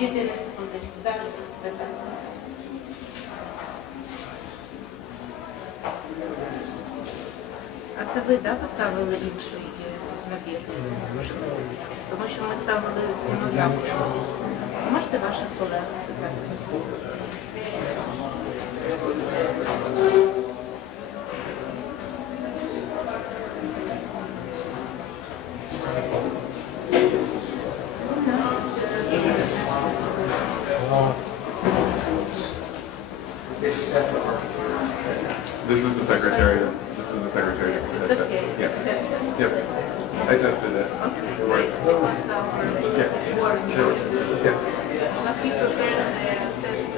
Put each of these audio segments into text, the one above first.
Відійти на секундочку. Так, будь ласка. А це ви, так, поставили інший набір? Тому що ми ставили всі однаково. Можете ваших колег спитати? This is the secretary. This is the secretary. Yes, it's okay. Yes. Yep. I tested it. Okay. It works. Yeah. Must be prepared since.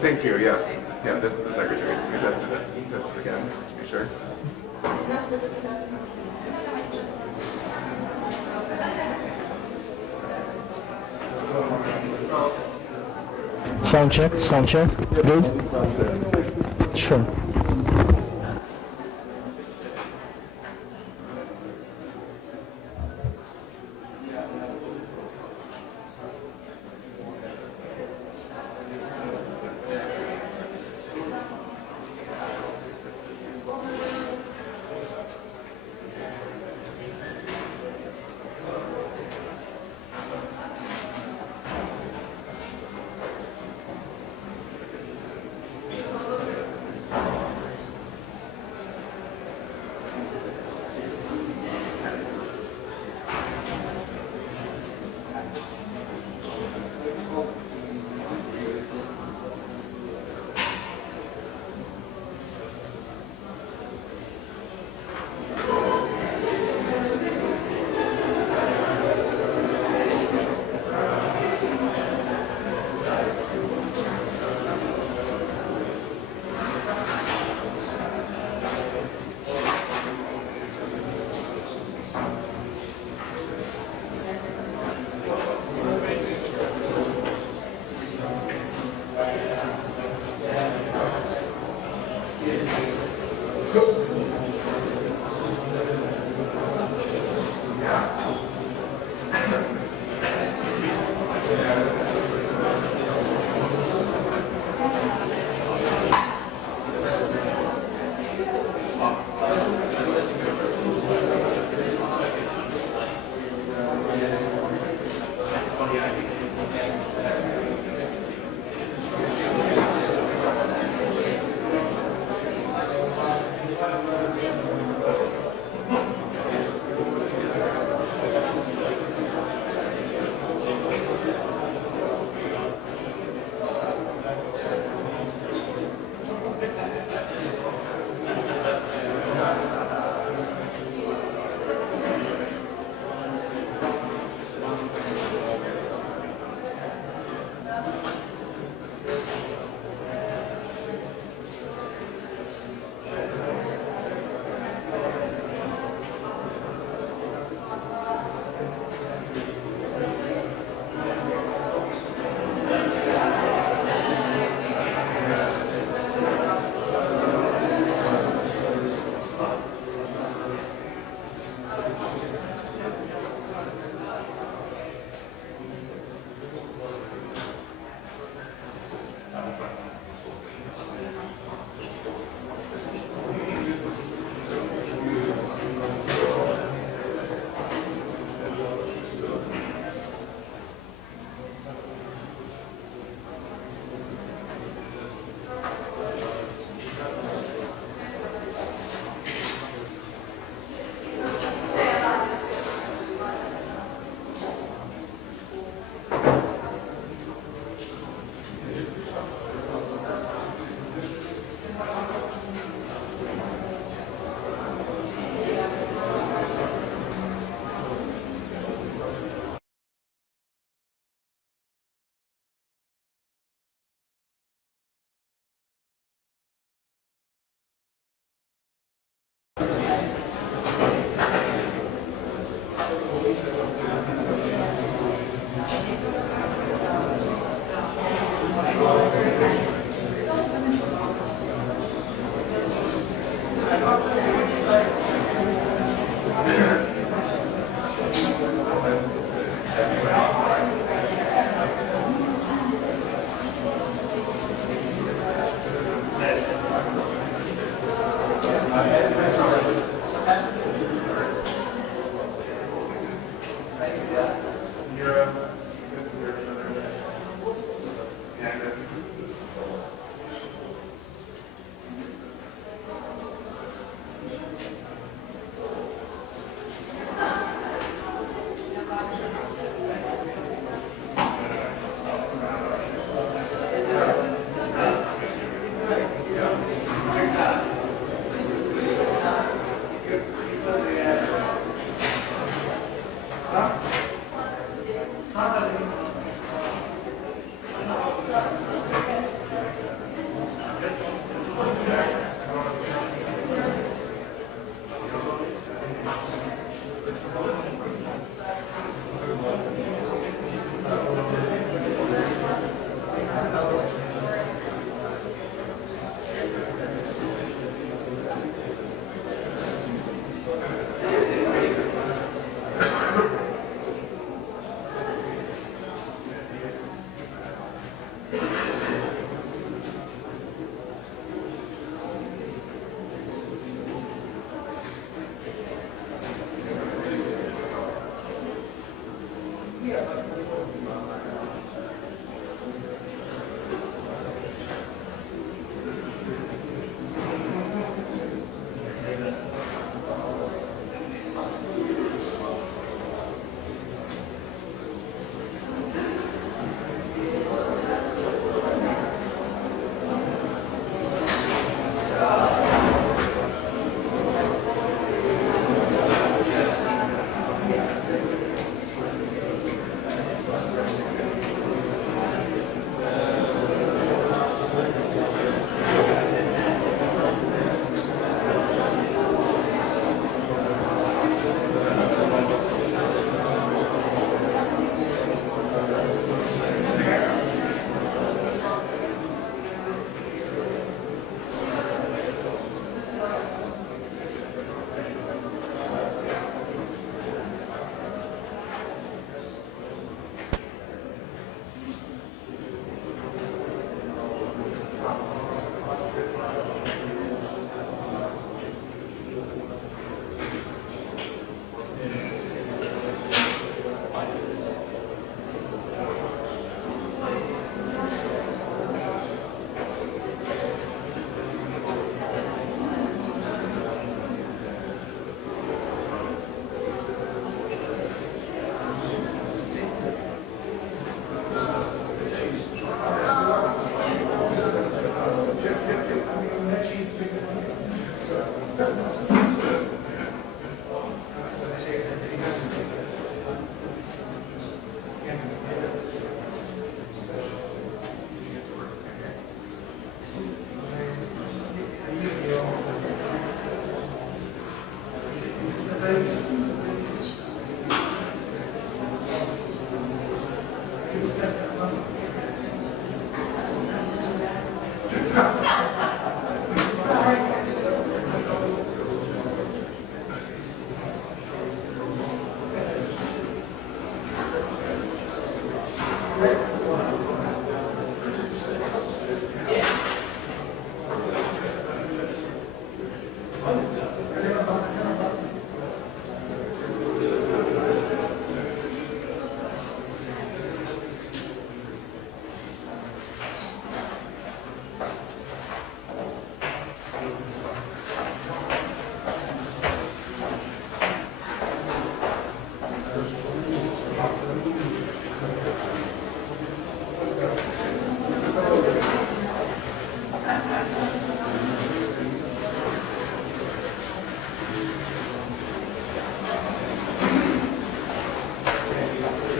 Thank you. Yeah. Yeah. This is the secretary. I tested it. Test it again. To be sure. Sound check. Sound check. Good. Sure.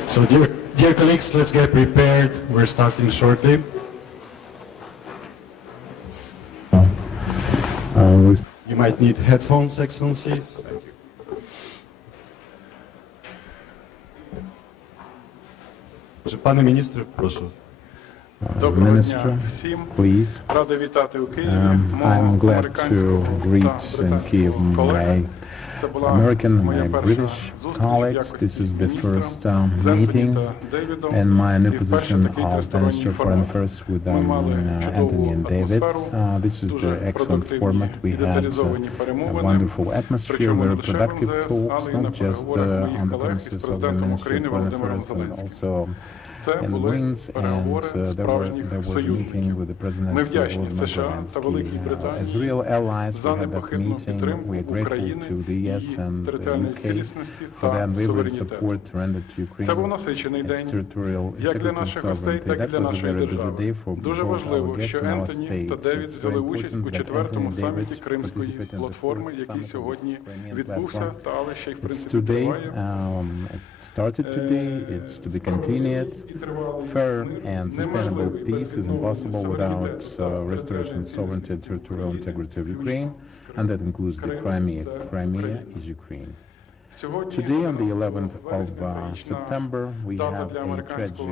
So dear colleagues, let's get prepared. We're starting shortly. You might need headphones, Excellencies. Thank you. Пане міністре, прошу. Доброго дня всім. Радий вітати у Києві I'm мого glad американського to greet in Kyiv колеги. my Це була American, моя my перша British зустріч в colleagues. якості This is the міністра first з Ентоні meeting та Дейвідом. in my new І вперше position такий of тристоронній Minister of Foreign формат. Affairs with Ми мали Anthony чудову and David. атмосферу, This is дуже the excellent продуктивні format. We і had деталізовані a перемовини, wonderful atmosphere, причому не very лише в productive МЗС, talks, але і на not just переговорах моїх on the колег із premises of the президентом Ministry України of Foreign Володимиром Affairs and Зеленським. also Це in були Wings, переговори and there справжніх was a союзників. meeting with the President Ми вдячні Volodymyr США та Великій Zelensky. As Британії real allies, за we had that непохитну meeting. підтримку We are grateful України, to the US її and the територіальної UK цілісності for the та unwavering суверенітету. support rendered to Ukraine. Це був насичений its день territorial як для integrity наших and гостей, sovereignty. так і That для was a нашої very busy держави. day for Дуже both our важливо, guests що and our Ентоні та states. Девід It's взяли very участь important у that четвертому Anthony and саміті David Кримської participate in the платформи, fourth який summit of сьогодні Ukrainian відбувся platform. та але ще й в It's принципі today, триває. it started today, it's to be continued. Fair and sustainable peace is impossible without restoration of sovereignty and territorial integrity of Ukraine, and that includes the Crimea. Crimea is Ukraine. Today, on the 11th of September, we have a tragic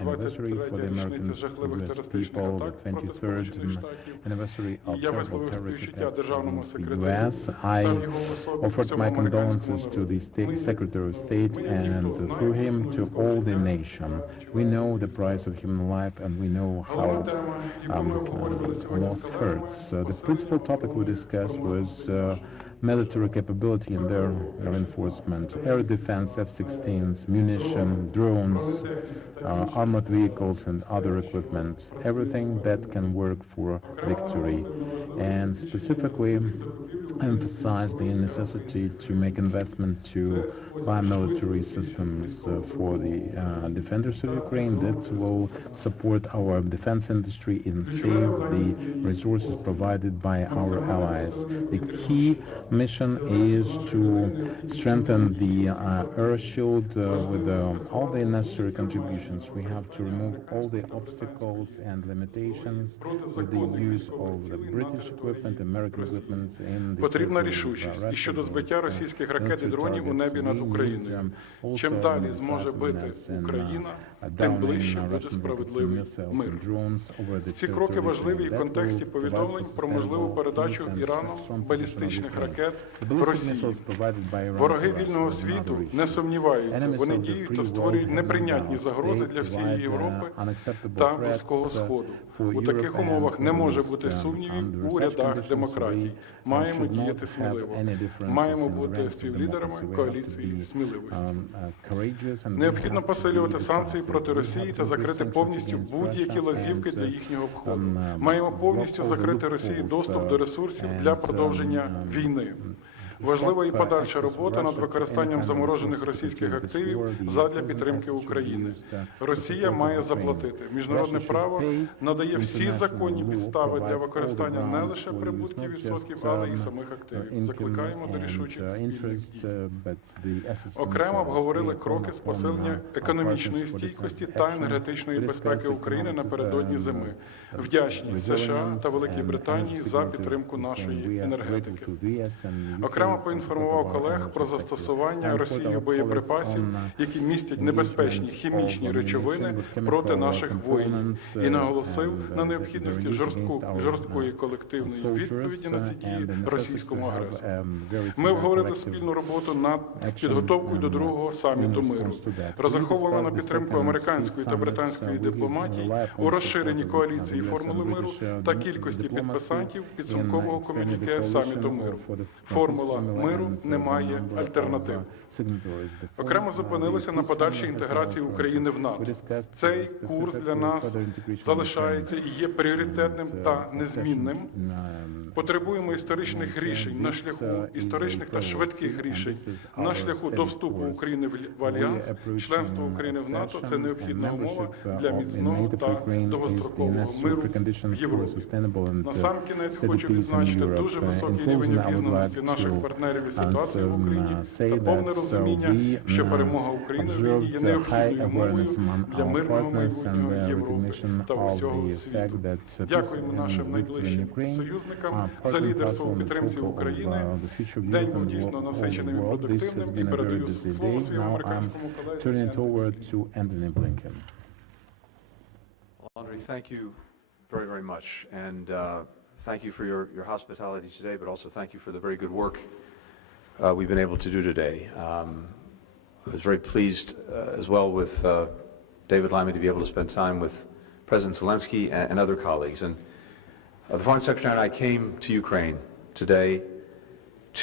anniversary for the American US people, the 23rd anniversary of terrible terrorist attacks against the US. I offered my condolences to the Secretary of State and through him to all the nation. We know the price of human life and we know how loss hurts. The principal topic we discussed was military capability and their reinforcement, air defense, F-16s, munition, drones, armored vehicles and other equipment, everything that can work for victory, and specifically emphasize the necessity to make investment to military systems for the defenders of Ukraine that will support our defense industry and save the resources provided by our allies. The key mission is to strengthen the air shield with all the necessary contributions. We have to remove all the obstacles and limitations with the use of the British equipment, American equipment in the Потрібна рішучість і щодо збиття російських ракет і дронів у небі над Україною. Чим далі зможе бити Україна, тим ближче буде справедливий мир. Ці кроки важливі і в контексті повідомлень про можливу передачу Іраном балістичних ракет Росії. Вороги вільного світу не сумніваються, вони діють та створюють неприйнятні загрози для всієї Європи та Близького Сходу. У таких умовах не може бути сумнівів у рядах демократій. Маємо діяти сміливо. Маємо бути співлідерами коаліції сміливості. Необхідно посилювати санкції проти Росії та закрити повністю будь-які лазівки для їхнього обходу. Маємо повністю закрити Росії доступ до ресурсів для продовження війни. Важлива і подальша робота над використанням заморожених російських активів задля підтримки України. Росія має заплатити. Міжнародне право надає всі законні підстави для використання не лише прибутків відсотків, але й самих активів. Закликаємо до рішучих спільних дій. Окремо обговорили кроки з посилення економічної стійкості та енергетичної безпеки України напередодні зими. Вдячні США та Великій Британії за підтримку нашої енергетики. Окремо поінформував колег про застосування Росією боєприпасів, які містять небезпечні хімічні речовини проти наших воїнів, і наголосив на необхідності жорсткої колективної відповіді на ці дії російському агресору. Ми обговорили спільну роботу над підготовкою до другого саміту миру. Розраховуємо на підтримку американської та британської дипломатії у розширенні коаліції формули миру та кількості підписантів підсумкового комюніке саміту миру. Формула миру не має альтернатив. Окремо зупинилися на подальшій інтеграції України в НАТО. Цей курс для нас залишається і є пріоритетним та незмінним. Потребуємо історичних рішень на шляху, історичних та швидких рішень на шляху до вступу України в Альянс. Членство України в НАТО – це необхідна умова для міцного та довгострокового миру в Європі. Насамкінець хочу відзначити дуже високий рівень обізнаності наших партнерів і ситуації в Україні та повне розуміння, що перемога України в війні є необхідною умовою для мирного майбутнього Європи та усього світу. Дякуємо нашим найближчим союзникам за лідерство у підтримці України. День був дійсно насиченим і продуктивним, і передаю слово своєму американському колезі. Andrei, thank you very, very much. And thank you for your hospitality today, but also thank you for the very good work we've been able to do today. I was very pleased as well with David Lammy to be able to spend time with President Zelensky and other colleagues. And the Foreign Secretary and I came to Ukraine today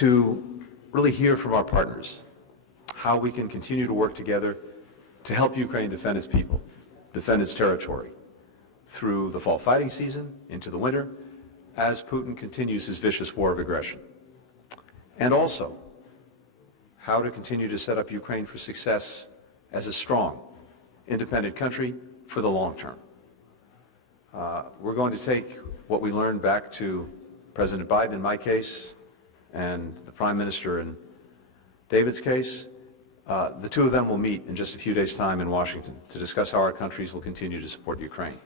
to really hear from our partners how we can continue to work together to help Ukraine defend its people, defend its territory through the fall fighting season into the winter as Putin continues his vicious war of aggression. And also how to continue to set up Ukraine for success as a strong, independent country for the long term. We're going to take what we learned back to President Biden in my case and the Prime Minister in David's case. The two of them will meet in just a few days' time in Washington to discuss how our countries will continue to support Ukraine.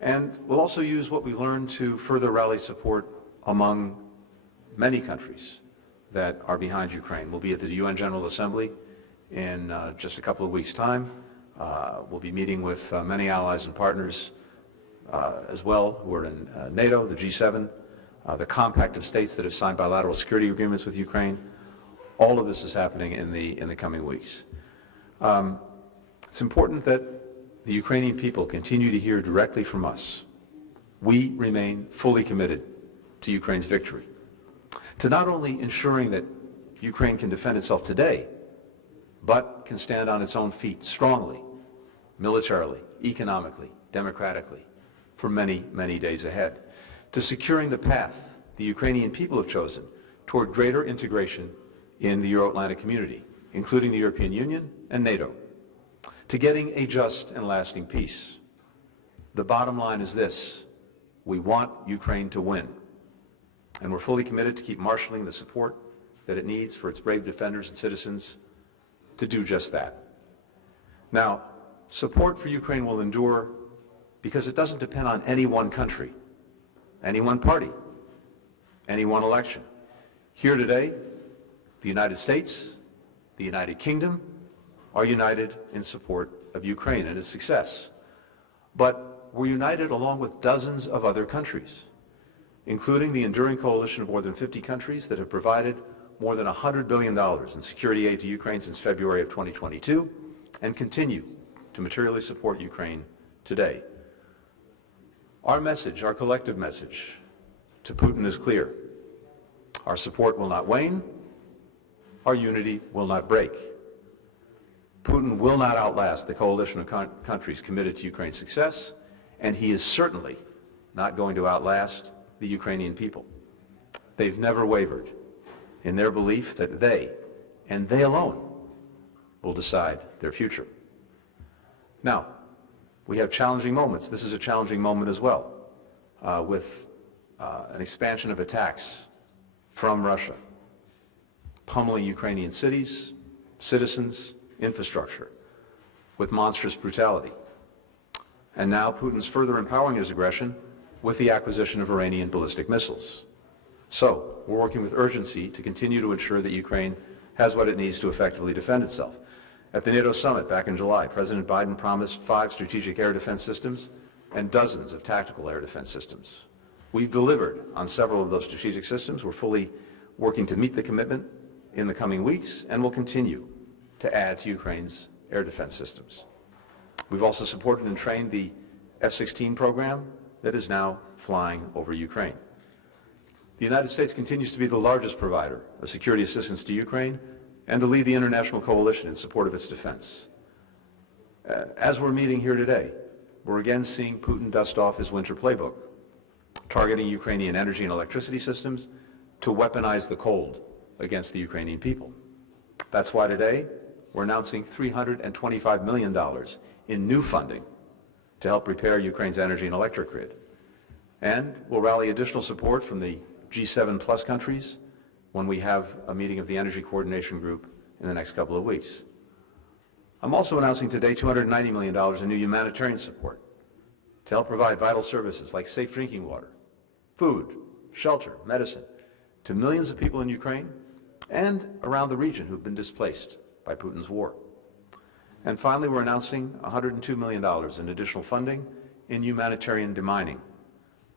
And we'll also use what we learned to further rally support among many countries that are behind Ukraine. We'll be at the UN General Assembly in just a couple of weeks' time. We'll be meeting with many allies and partners as well who are in NATO, the G7, the compact of states that have signed bilateral security agreements with Ukraine. All of this is happening in the coming weeks. It's important that the Ukrainian people continue to hear directly from us. We remain fully committed to Ukraine's victory, to not only ensuring that Ukraine can defend itself today, but can stand on its own feet strongly, militarily, economically, democratically, for many, many days ahead, to securing the path the Ukrainian people have chosen toward greater integration in the Euro-Atlantic community, including the European Union and NATO, to getting a just and lasting peace. The bottom line is this: we want Ukraine to win, and we're fully committed to keep marshaling the support that it needs for its brave defenders and citizens to do just that. Now, support for Ukraine will endure because it doesn't depend on any one country, any one party, any one election. Here today, the United States, the United Kingdom are united in support of Ukraine and its success. But we're united along with dozens of other countries, including the enduring coalition of more than 50 countries that have provided more than $100 billion in security aid to Ukraine since February of 2022 and continue to materially support Ukraine today. Our message, our collective message to Putin is clear. Our support will not wane. Our unity will not break. Putin will not outlast the coalition of countries committed to Ukraine's success, and he is certainly not going to outlast the Ukrainian people. They've never wavered in their belief that they, and they alone, will decide their future. Now, we have challenging moments. This is a challenging moment as well, with an expansion of attacks from Russia, pummeling Ukrainian cities, citizens, infrastructure, with monstrous brutality. And now Putin's further empowering his aggression with the acquisition of Iranian ballistic missiles. So, we're working with urgency to continue to ensure that Ukraine has what it needs to effectively defend itself. At the NATO summit back in July, President Biden promised 5 strategic air defense systems and dozens of tactical air defense systems. We've delivered on several of those strategic systems. We're fully working to meet the commitment in the coming weeks, and will continue to add to Ukraine's air defense systems. We've also supported and trained the F-16 program that is now flying over Ukraine. The United States continues to be the largest provider of security assistance to Ukraine and to lead the international coalition in support of its defense. As we're meeting here today, we're again seeing Putin dust off his winter playbook, targeting Ukrainian energy and electricity systems to weaponize the cold against the Ukrainian people. That's why today we're announcing $325 million in new funding to help repair Ukraine's energy and electric grid. And we'll rally additional support from the G7 plus countries when we have a meeting of the Energy Coordination Group in the next couple of weeks. I'm also announcing today $290 million in new humanitarian support to help provide vital services like safe drinking water, food, shelter, medicine to millions of people in Ukraine and around the region who've been displaced by Putin's war. And finally, we're announcing $102 million in additional funding in humanitarian demining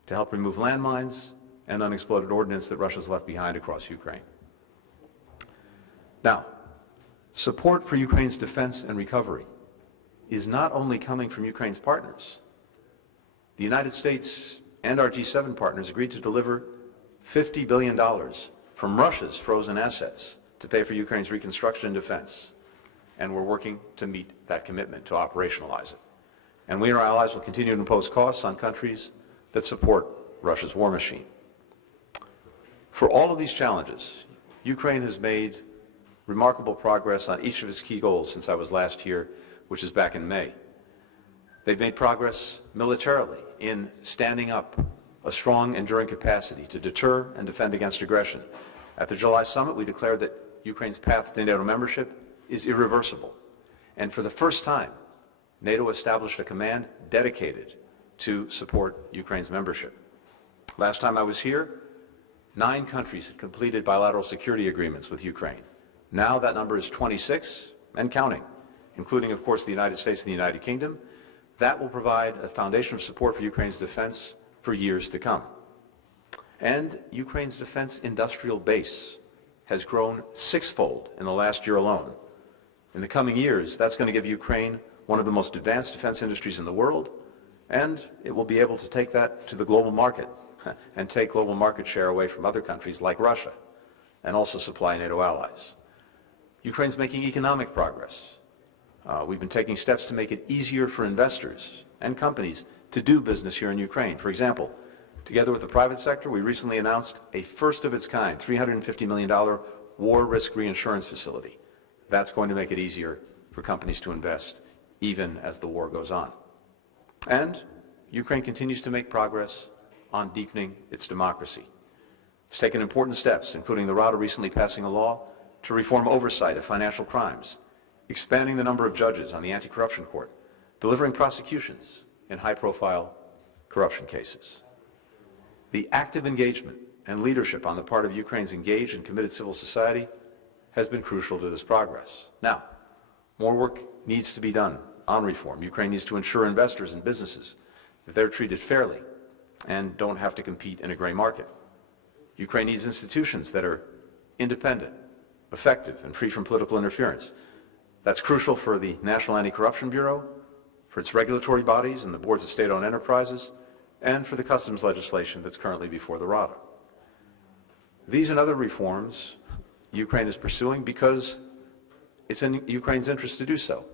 to help remove landmines and unexploded ordnance that Russia's left behind across Ukraine. Now, support for Ukraine's defense and recovery is not only coming from Ukraine's partners. The United States and our G7 partners agreed to deliver $50 billion from Russia's frozen assets to pay for Ukraine's reconstruction and defense. And we're working to meet that commitment, to operationalize it. And we and our allies will continue to impose costs on countries that support Russia's war machine. For all of these challenges, Ukraine has made remarkable progress on each of its key goals since I was last here, which is back in May. They've made progress militarily in standing up a strong, enduring capacity to deter and defend against aggression. At the July summit, we declared that Ukraine's path to NATO membership is irreversible. And for the first time, NATO established a command dedicated to support Ukraine's membership. Last time I was here, 9 countries had completed bilateral security agreements with Ukraine. Now that number is 26 and counting, including, of course, the United States and the United Kingdom. That will provide a foundation of support for Ukraine's defense for years to come. And Ukraine's defense industrial base has grown 6-fold in the last year alone. In the coming years, that's going to give Ukraine one of the most advanced defense industries in the world, and it will be able to take that to the global market and take global market share away from other countries like Russia, and also supply NATO allies. Ukraine's making economic progress. We've been taking steps to make it easier for investors and companies to do business here in Ukraine. For example, together with the private sector, we recently announced a first-of-its-kind $350 million war risk reinsurance facility. That's going to make it easier for companies to invest, even as the war goes on. And Ukraine continues to make progress on deepening its democracy. It's taken important steps, including the Rada recently passing a law to reform oversight of financial crimes, expanding the number of judges on the anti-corruption court, delivering prosecutions in high-profile corruption cases. The active engagement and leadership on the part of Ukraine's engaged and committed civil society has been crucial to this progress. Now, more work needs to be done on reform. Ukraine needs to ensure investors and businesses that they're treated fairly and don't have to compete in a gray market. Ukraine needs institutions that are independent, effective, and free from political interference. That's crucial for the National Anti-Corruption Bureau, for its regulatory bodies and the boards of state-owned enterprises, and for the customs legislation that's currently before the Rada. These and other reforms Ukraine is pursuing because it's in Ukraine's interest to do so.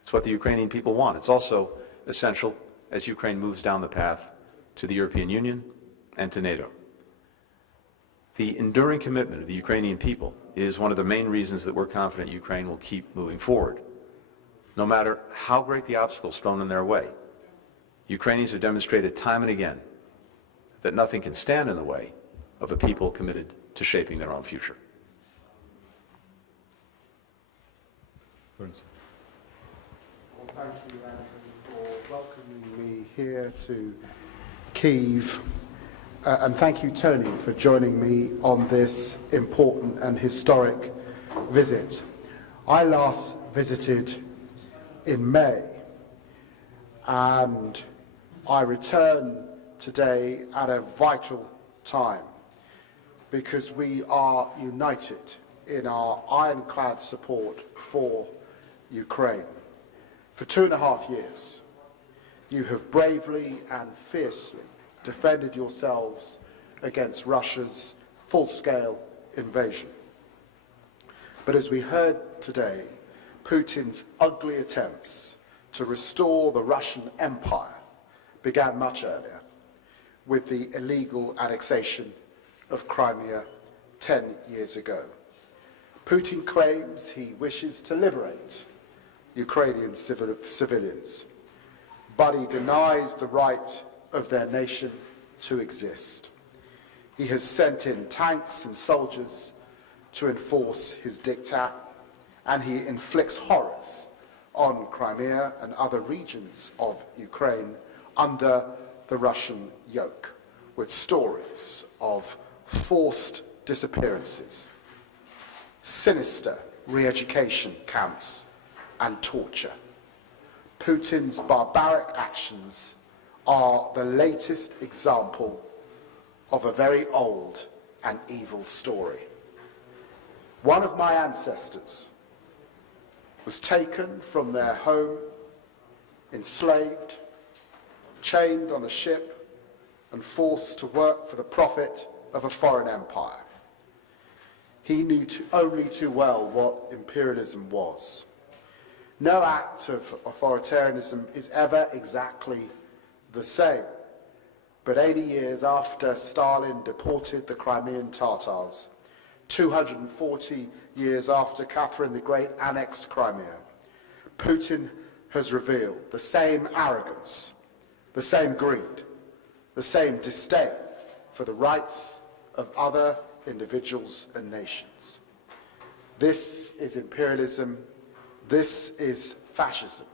It's what the Ukrainian people want. It's also essential as Ukraine moves down the path to the European Union and to NATO. The enduring commitment of the Ukrainian people is one of the main reasons that we're confident Ukraine will keep moving forward. No matter how great the obstacles thrown in their way, Ukrainians have demonstrated time and again that nothing can stand in the way of a people committed to shaping their own future. Well, thank you, Andrew, for welcoming me here to Kyiv. And thank you, Tony, for joining me on this important and historic visit. I last visited in May, and I return today at a vital time because we are united in our ironclad support for Ukraine. For 2.5 years, you have bravely and fiercely defended yourselves against Russia's full-scale invasion. But as we heard today, Putin's ugly attempts to restore the Russian Empire began much earlier, with the illegal annexation of Crimea 10 years ago. Putin claims he wishes to liberate Ukrainian civilians, but he denies the right of their nation to exist. He has sent in tanks and soldiers to enforce his diktat, and he inflicts horrors on Crimea and other regions of Ukraine under the Russian yoke, with stories of forced disappearances, sinister re-education camps, and torture. Putin's barbaric actions are the latest example of a very old and evil story. One of my ancestors was taken from their home, enslaved, chained on a ship, and forced to work for the profit of a foreign empire. He knew only too well what imperialism was. No act of authoritarianism is ever exactly the same. But 80 years after Stalin deported the Crimean Tatars, 240 years after Catherine the Great annexed Crimea, Putin has revealed the same arrogance, the same greed, the same disdain for the rights of other individuals and nations. This is imperialism. This is fascism.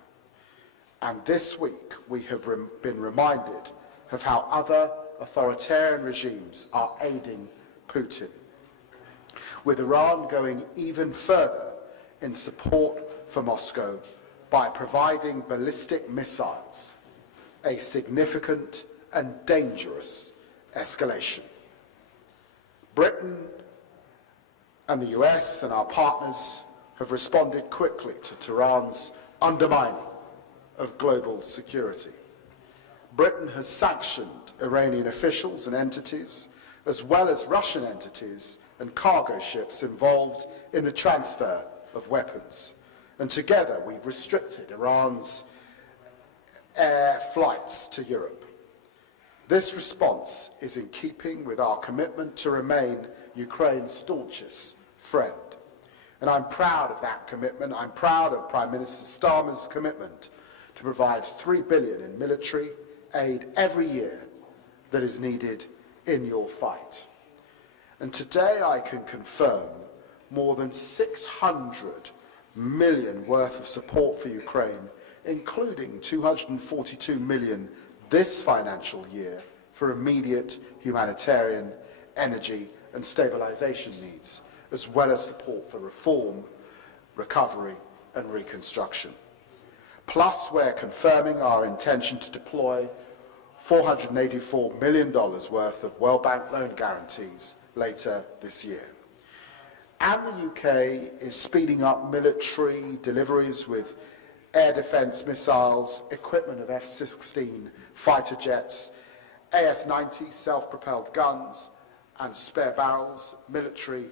And this week we have been reminded of how other authoritarian regimes are aiding Putin, with Iran going even further in support for Moscow by providing ballistic missiles, a significant and dangerous escalation. Britain and the US and our partners have responded quickly to Tehran's undermining of global security. Britain has sanctioned Iranian officials and entities, as well as Russian entities and cargo ships involved in the transfer of weapons. And together we've restricted Iran's air flights to Europe. This response is in keeping with our commitment to remain Ukraine's staunchest friend. And I'm proud of that commitment. I'm proud of Prime Minister Starmer's commitment to provide $3 billion in military aid every year that is needed in your fight. And today I can confirm more than 600 million worth of support for Ukraine, including 242 million this financial year for immediate humanitarian, energy and stabilization needs, as well as support for reform, recovery and reconstruction. Plus, we're confirming our intention to deploy $484 million worth of World Bank loan guarantees later this year. And the UK is speeding up military deliveries with air defence missiles, equipment of F-16 fighter jets, AS-90 self-propelled guns and spare barrels, military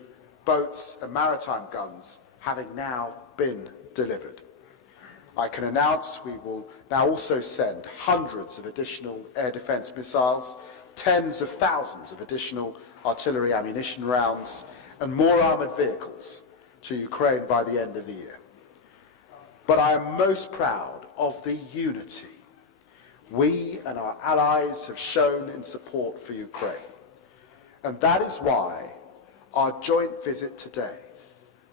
boats and maritime guns having now been delivered. I can announce we will now also send hundreds of additional air defence missiles, tens of thousands of additional artillery ammunition rounds, and more armoured vehicles to Ukraine by the end of the year. But I am most proud of the unity we and our allies have shown in support for Ukraine. And that is why our joint visit today,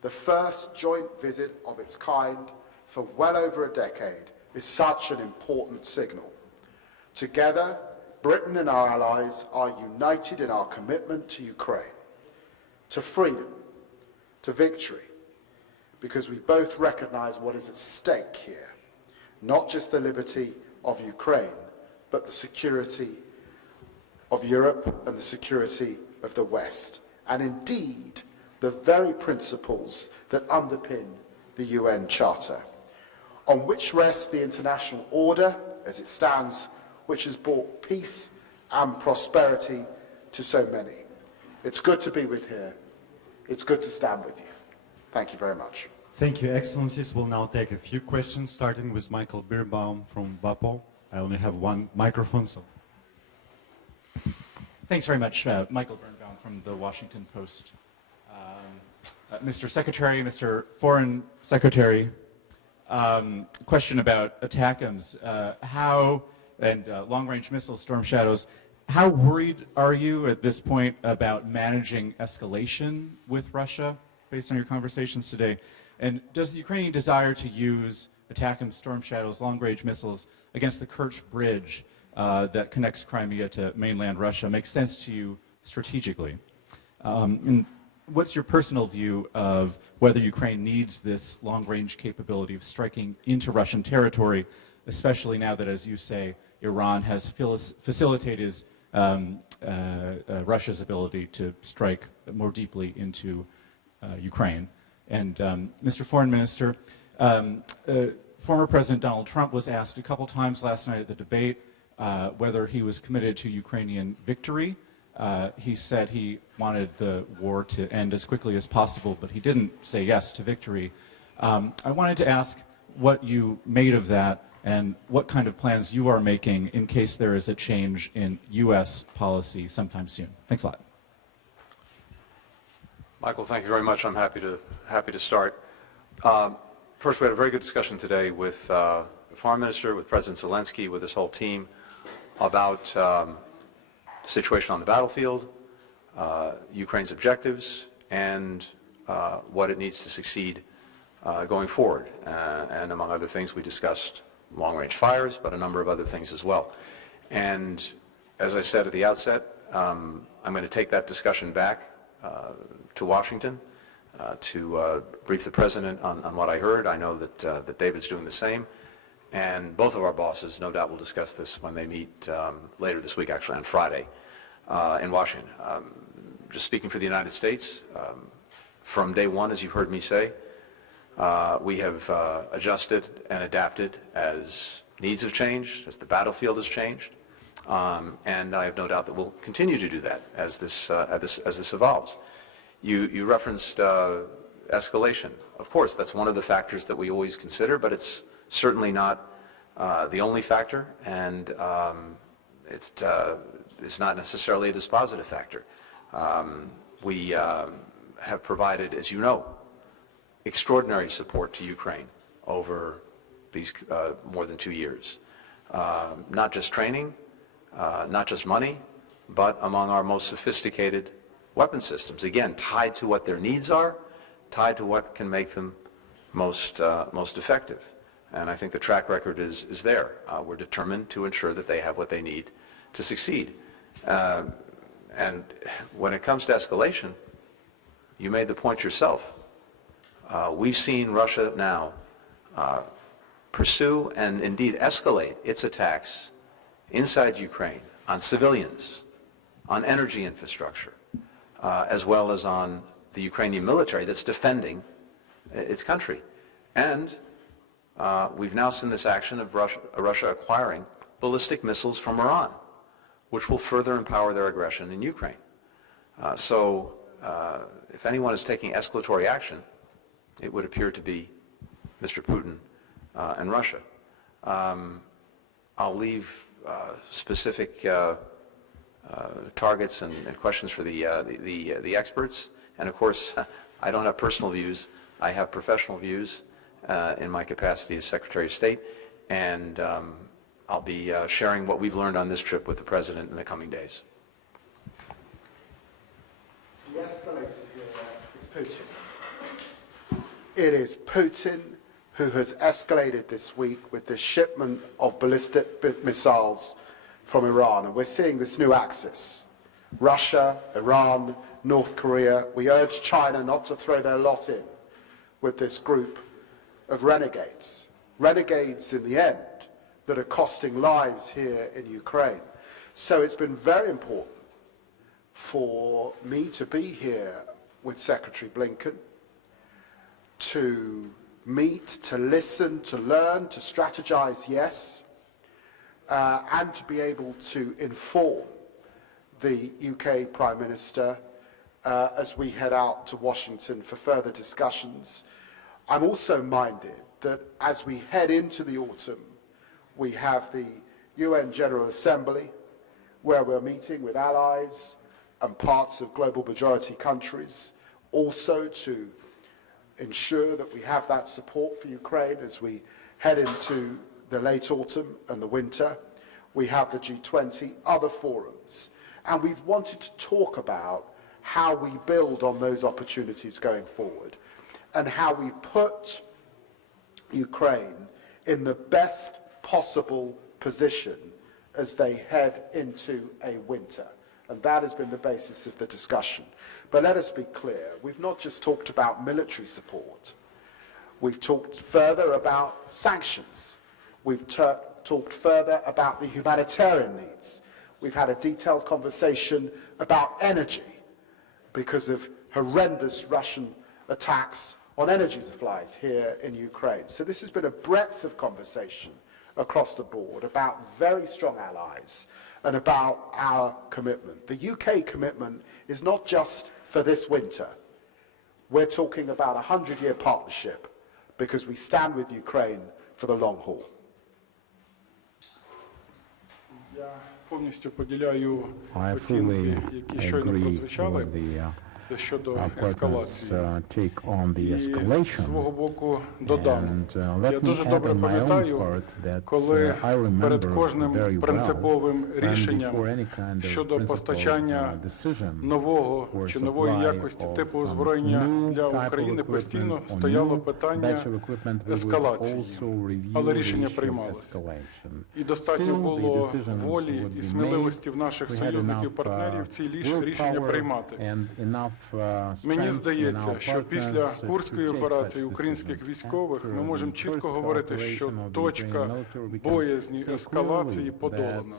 the first joint visit of its kind for well over a decade, is such an important signal. Together, Britain and our allies are united in our commitment to Ukraine, to freedom, to victory, because we both recognize what is at stake here, not just the liberty of Ukraine, but the security of Europe and the security of the West, and indeed the very principles that underpin the UN Charter, on which rests the international order as it stands, which has brought peace and prosperity to so many. It's good to be with here. It's good to stand with you. Thank you very much. Thank you, Excellencies. We'll now take a few questions, starting with Michael Birnbaum from WAPO. I only have one microphone, so. Thanks very much. Michael Birnbaum from the Washington Post. Mr. Secretary, Mr. Foreign Secretary, question about ATACMS. And long-range missiles, Storm Shadows, how worried are you at this point about managing escalation with Russia, based on your conversations today? And does the Ukrainian desire to use ATACMS, Storm Shadows, long-range missiles against the Kerch Bridge that connects Crimea to mainland Russia make sense to you strategically? And what's your personal view of whether Ukraine needs this long-range capability of striking into Russian territory, especially now that, as you say, Iran has facilitated Russia's ability to strike more deeply into Ukraine? And Mr. Foreign Minister, former President Donald Trump was asked a couple times last night at the debate whether he was committed to Ukrainian victory. He said he wanted the war to end as quickly as possible, but he didn't say yes to victory. I wanted to ask what you made of that and what kind of plans you are making in case there is a change in U.S. policy sometime soon. Thanks a lot. Michael, thank you very much. I'm happy to start. First, we had a very good discussion today with the Foreign Minister, with President Zelensky, with this whole team about the situation on the battlefield, Ukraine's objectives, and what it needs to succeed going forward. And among other things, we discussed long-range fires, but a number of other things as well. And as I said at the outset, I'm going to take that discussion back to Washington to brief the president on what I heard. I know that David's doing the same. And both of our bosses, no doubt, will discuss this when they meet later this week, actually on Friday, in Washington. Just speaking for the United States, from day one, as you've heard me say, we have adjusted and adapted as needs have changed, as the battlefield has changed, and I have no doubt that we'll continue to do that as this evolves. You referenced escalation. Of course, that's one of the factors that we always consider, but it's certainly not the only factor, and it's not necessarily a dispositive factor. We have provided, as you know, extraordinary support to Ukraine over these more than 2 years. Not just training, not just money, but among our most sophisticated weapon systems. Again, tied to what their needs are, tied to what can make them most effective. And I think the track record is there. We're determined to ensure that they have what they need to succeed. And when it comes to escalation, you made the point yourself. We've seen Russia now pursue and indeed escalate its attacks inside Ukraine on civilians, on energy infrastructure, as well as on the Ukrainian military that's defending its country. And we've now seen this action of Russia acquiring ballistic missiles from Iran, which will further empower their aggression in Ukraine. So if anyone is taking escalatory action, it would appear to be Mr. Putin and Russia. I'll leave specific targets and questions for the experts. And of course, I don't have personal views. I have professional views in my capacity as Secretary of State. And I'll be sharing what we've learned on this trip with the President in the coming days. The escalator here is Putin. It is Putin who has escalated this week with the shipment of ballistic missiles from Iran. And we're seeing this new axis. Russia, Iran, North Korea. We urge China not to throw their lot in with this group of renegades. Renegades, in the end, that are costing lives here in Ukraine. So it's been very important for me to be here with Secretary Blinken, to meet, to listen, to learn, to strategize, yes, and to be able to inform the UK Prime Minister as we head out to Washington for further discussions. I'm also minded that as we head into the autumn, we have the UN General Assembly, where we're meeting with allies and parts of global majority countries, also to ensure that we have that support for Ukraine as we head into the late autumn and the winter. We have the G20, other forums, and we've wanted to talk about how we build on those opportunities going forward and how we put Ukraine in the best possible position as they head into a winter. And that has been the basis of the discussion. But let us be clear, we've not just talked about military support. We've talked further about sanctions. We've talked further about the humanitarian needs. We've had a detailed conversation about energy because of horrendous Russian attacks on energy supplies here in Ukraine. So this has been a breadth of conversation across the board about very strong allies and about our commitment. The UK commitment is not just for this winter. We're talking about a 100-year partnership because we stand with Ukraine for the long haul. Я повністю поділяю I оцінки, fully які щойно agree прозвучали with the щодо partners' ескалації. take on the І з escalation. свого боку додам. And Я let me дуже add добре on my own пам'ятаю, part that коли I remember перед кожним very well принциповим when рішенням before any kind of щодо principled, постачання decision нового for чи нової supply якості of типу some озброєння new для type of України equipment постійно or стояло new питання batch of equipment, we would ескалації, also review але the рішення issue of приймалося. escalation. І достатньо Still, the було decisions волі would і be сміливості made. в наших We had союзників, enough, партнерів ці рішення willpower приймати. and enough Мені здається, що після Курської операції українських військових ми можемо чітко говорити, що точка боязні ескалації подолана.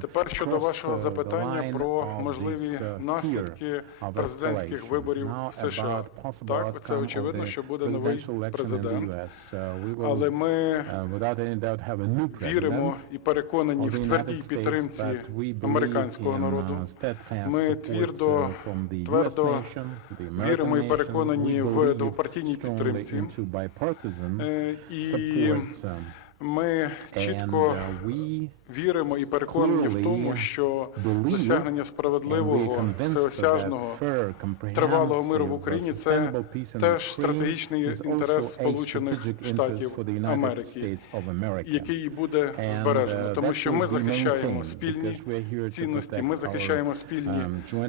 Тепер щодо вашого запитання про можливі наслідки президентських виборів в США. Так, це очевидно, що буде новий президент, але ми віримо і переконані в твердій підтримці американського народу. Ми твердо віримо і переконані в двопартійній підтримці. І ми чітко віримо і переконані в тому, що досягнення справедливого, всеосяжного, тривалого миру в Україні – це теж стратегічний інтерес Сполучених Штатів Америки, який буде збережено. Тому що ми захищаємо спільні цінності, ми захищаємо спільні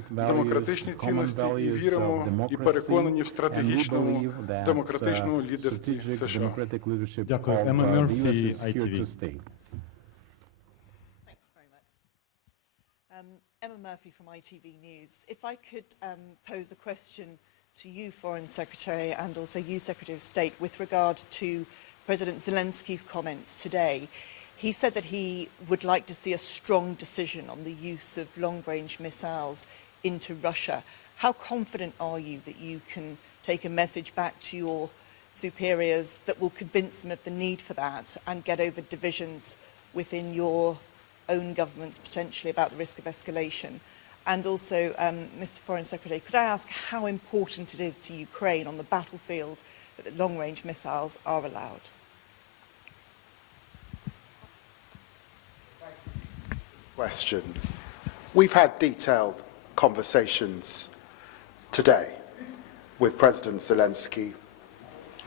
демократичні цінності і віримо і переконані в стратегічному демократичному лідерстві США. Дякую. Емма Мерфі, ITV. Emma Murphy from ITV News. If I could pose a question to you, Foreign Secretary, and also you, Secretary of State, with regard to President Zelensky's comments today. He said that he would like to see a strong decision on the use of long-range missiles into Russia. How confident are you that you can take a message back to your superiors that will convince them of the need for that and get over divisions within your own governments potentially about the risk of escalation? And also, Mr. Foreign Secretary, could I ask how important it is to Ukraine on the battlefield that the long-range missiles are allowed? Question. We've had detailed conversations today with President Zelensky.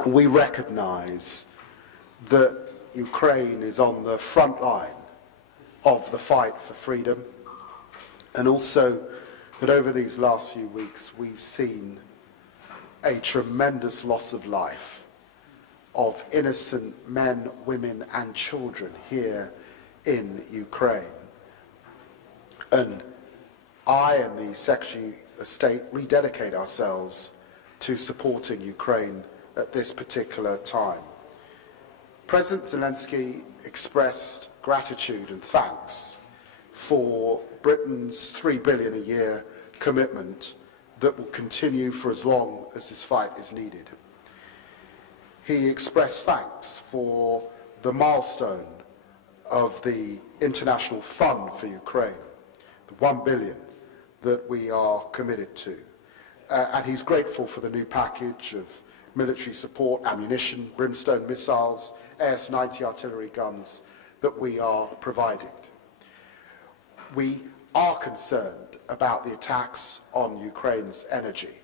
We recognize that Ukraine is on the front line of the fight for freedom, and also that over these last few weeks we've seen a tremendous loss of life of innocent men, women and children here in Ukraine. And I and the Secretary of State rededicate ourselves to supporting Ukraine at this particular time. President Zelensky expressed gratitude and thanks for Britain's $3 billion a year commitment that will continue for as long as this fight is needed. He expressed thanks for the milestone of the International Fund for Ukraine, the $1 billion that we are committed to. And he's grateful for the new package of military support, ammunition, brimstone missiles, AS-90 artillery guns that we are providing. We are concerned about the attacks on Ukraine's energy.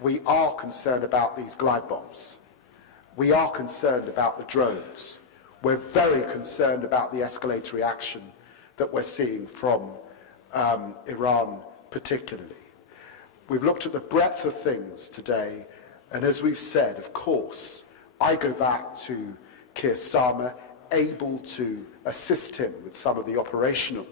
We are concerned about these glide bombs. We are concerned about the drones. We're very concerned about the escalatory action that we're seeing from Iran particularly. We've looked at the breadth of things today, and as we've said, of course, I go back to Keir Starmer, able to assist him with some of the operational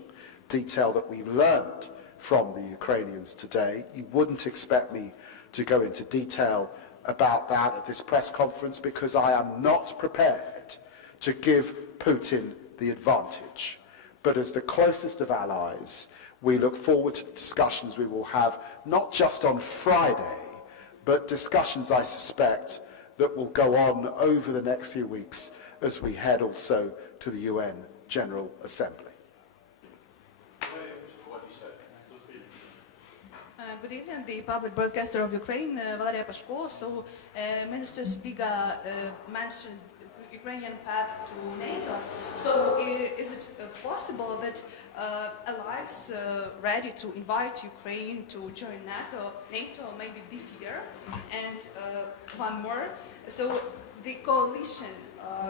detail that we've learned from the Ukrainians today. You wouldn't expect me to go into detail about that at this press conference because I am not prepared to give Putin the advantage. But as the closest of allies, we look forward to the discussions we will have, not just on Friday, but discussions, I suspect, that will go on over the next few weeks as we head also to the UN General Assembly. Good evening, the public broadcaster of Ukraine, Valeria Pashko. So, Minister Spiga mentioned Ukrainian path to NATO. So, is it possible that allies ready to invite Ukraine to join NATO maybe this year? And one more. So, the coalition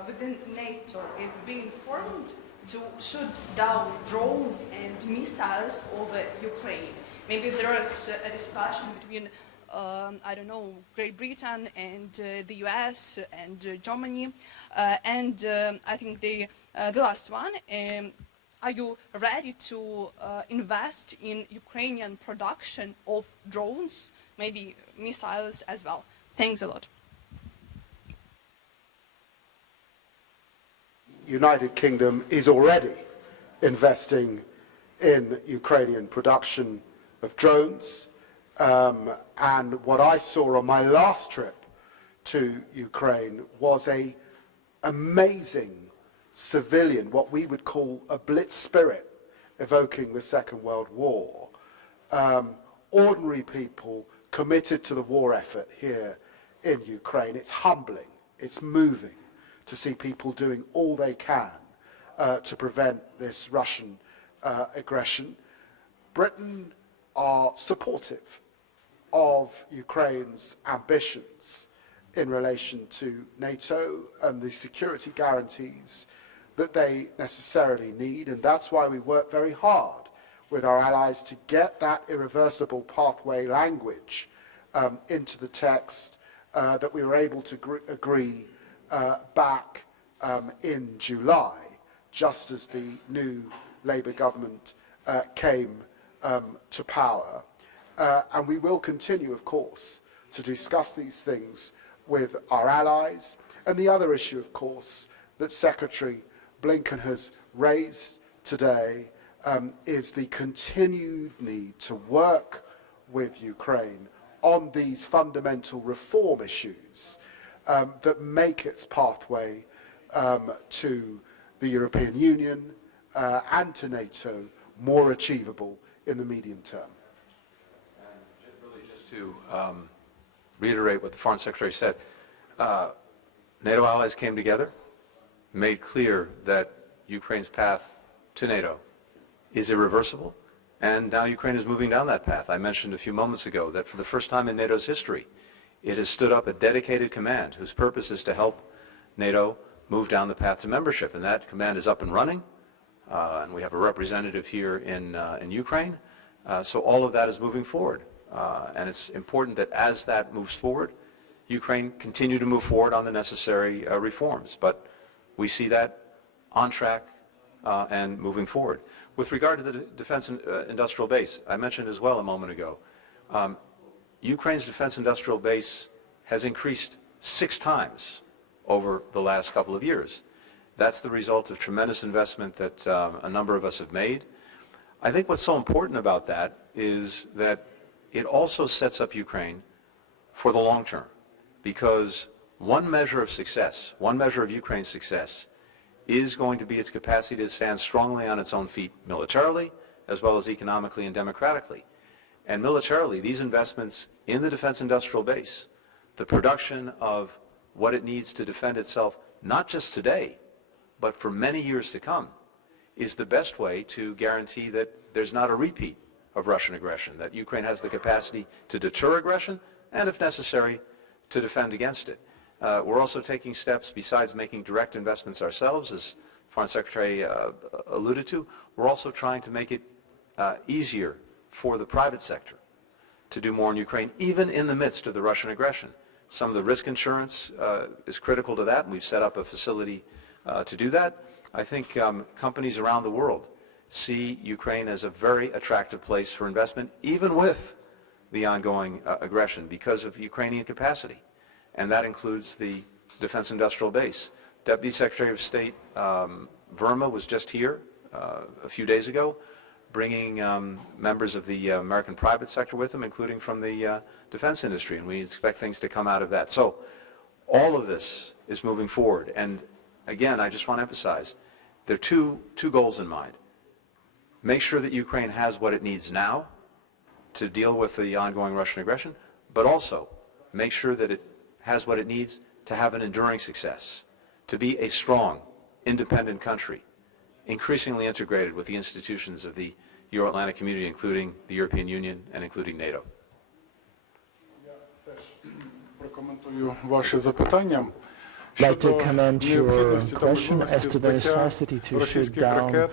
within NATO is being formed to shoot down drones and missiles over Ukraine. Maybe there is a discussion between, I don't know, Great Britain and the US and Germany. And I think the last one, are you ready to invest in Ukrainian production of drones, maybe missiles as well? Thanks a lot. United Kingdom is already investing in Ukrainian production of drones. And what I saw on my last trip to Ukraine was an amazing civilian, what we would call a blitz spirit, evoking the Second World War. Ordinary people committed to the war effort here in Ukraine. It's humbling, it's moving to see people doing all they can to prevent this Russian aggression. Britain are supportive of Ukraine's ambitions in relation to NATO and the security guarantees that they necessarily need, and that's why we work very hard with our allies to get that irreversible pathway language into the text that we were able to agree back in July, just as the new Labour government came to power. And we will continue, of course, to discuss these things with our allies. And the other issue, of course, that Secretary Blinken has raised today is the continued need to work with Ukraine on these fundamental reform issues that make its pathway to the European Union and to NATO more achievable in the medium term. And really just to reiterate what the Foreign Secretary said, NATO allies came together, made clear that Ukraine's path to NATO is irreversible, and now Ukraine is moving down that path. I mentioned a few moments ago that for the first time in NATO's history, it has stood up a dedicated command whose purpose is to help NATO move down the path to membership, and that command is up and running, and we have a representative here in Ukraine, so all of that is moving forward, and it's important that as that moves forward, Ukraine continue to move forward on the necessary reforms, but we see that on track and moving forward. With regard to the defense industrial base, I mentioned as well a moment ago, Ukraine's defense industrial base has increased 6 times over the last couple of years. That's the result of tremendous investment that a number of us have made. I think what's so important about that is that it also sets up Ukraine for the long term, because one measure of success, one measure of Ukraine's success, is going to be its capacity to stand strongly on its own feet militarily, as well as economically and democratically. And militarily, these investments in the defense industrial base, the production of what it needs to defend itself, not just today, but for many years to come, is the best way to guarantee that there's not a repeat of Russian aggression, that Ukraine has the capacity to deter aggression, and if necessary, to defend against it. We're also taking steps, besides making direct investments ourselves, as Foreign Secretary alluded to, we're also trying to make it easier for the private sector to do more in Ukraine, even in the midst of the Russian aggression. Some of the risk insurance is critical to that, and we've set up a facility to do that. I think companies around the world see Ukraine as a very attractive place for investment, even with the ongoing aggression, because of Ukrainian capacity. And that includes the defense industrial base. Deputy Secretary of State Verma was just here a few days ago, bringing members of the American private sector with him, including from the defense industry, and we expect things to come out of that. So all of this is moving forward. And again, I just want to emphasize, there are two goals in mind. Make sure that Ukraine has what it needs now to deal with the ongoing Russian aggression, but also make sure that it has what it needs to have an enduring success, to be a strong, independent country, increasingly integrated with the institutions of the Euro-Atlantic community, including the European Union and including NATO. Я теж прокоментую ваше запитання. like to щодо comment your необхідності та question as можливості to the збиття necessity to shoot російських down ракет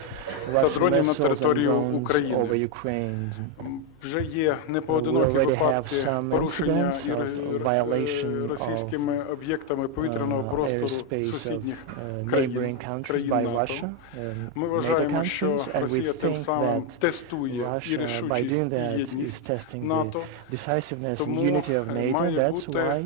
та Russian дронів на missiles and територію drones over України. Ukraine. Вже є непоодинокі We already випадки have some порушення incidents of violation російськими об'єктами повітряного простору airspace of сусідніх neighboring countries країн by НАТО. Russia, Ми NATO вважаємо, що countries, and we Росія тим think самим that тестує і Russia, by рішучість, doing і that, is єдність testing the НАТО. decisiveness and Тому unity of NATO. має That's бути why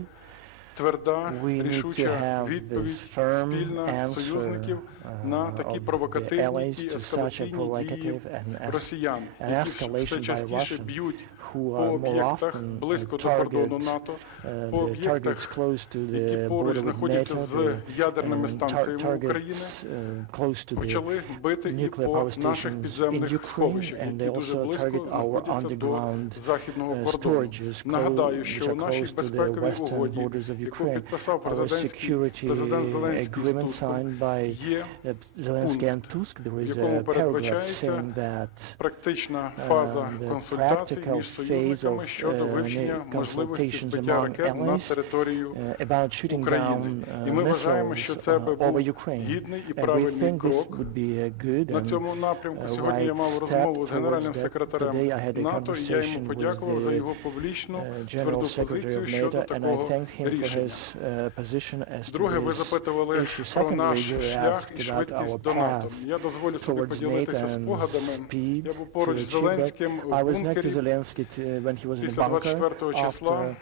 тверда, we need to рішуча have відповідь this firm спільна answer союзників на такі of the провокативні allies і to such a ескалаційні дії provocative and росіян, an які все escalation by частіше Russian, б'ють who по are more об'єктах often близько до target кордону НАТО, по the targets об'єктах, close to які the поруч border with знаходяться NATO, з ядерними станціями України, targets close to the почали бити і nuclear по power наших stations in підземних Ukraine, сховищах, and які they дуже also близько target our знаходяться до underground західного кордону. storages, Нагадаю, which що are у нашій close to the безпековій western угоді, borders of яку Ukraine. підписав Our security президент Зеленський з agreement Туском, signed by є Zelensky and пункт, Tusk, there в is якому a paragraph передбачається saying that практична фаза the консультацій practical між phase союзниками of щодо вивчення можливості consultations збиття among ракет на allies територію about shooting України. down І ми вважаємо, що це би over був Ukraine. гідний і And we правильний think this крок. would be a good На and цьому напрямку сьогодні я right мав розмову з step генеральним towards that. секретарем Today I had a НАТО, і я йому conversation with подякував за the його публічну General тверду Secretary позицію of щодо NATO, and I такого thanked him for рішення. his position as to Друге, ви this запитували issue. про Secondly, наш you шлях і asked about швидкість our до НАТО. path Я дозволю собі towards поділитися NATO and спогадами. speed Я був to поруч з achieve that. Зеленським в I was next to бункері Zelensky when he was in the після bunker 24 числа. after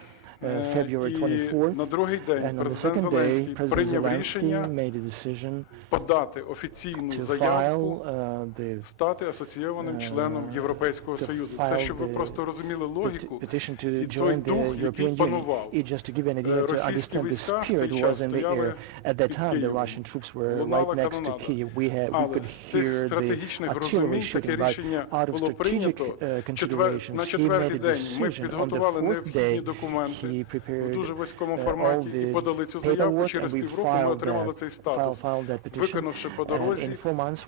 February І 24th, на другий день and on the президент second day, Зеленський President прийняв Zelensky рішення made a decision подати офіційну to заявку file стати асоційованим членом Європейського Союзу. Це, щоб ви просто розуміли логіку petition to і той join дух, the який European Union. панував. Just to give you an idea, to Російські understand the війська в spirit цей was час in the стояли air. At that під time, the Києвом. Russian troops were Лунала right next to канонада. Kyiv. We Але could з тих hear the стратегічних artillery розумінь таке shooting, but рішення out of було strategic прийнято. considerations, На he четвертий made a день ми decision. On the підготували fourth необхідні day, документи he в prepared дуже вузькому all форматі і the подали цю заявку. paperwork, Через and we півроку ми filed отримали that, цей статус, filed that petition. виконавши по And дорозі in 4 months,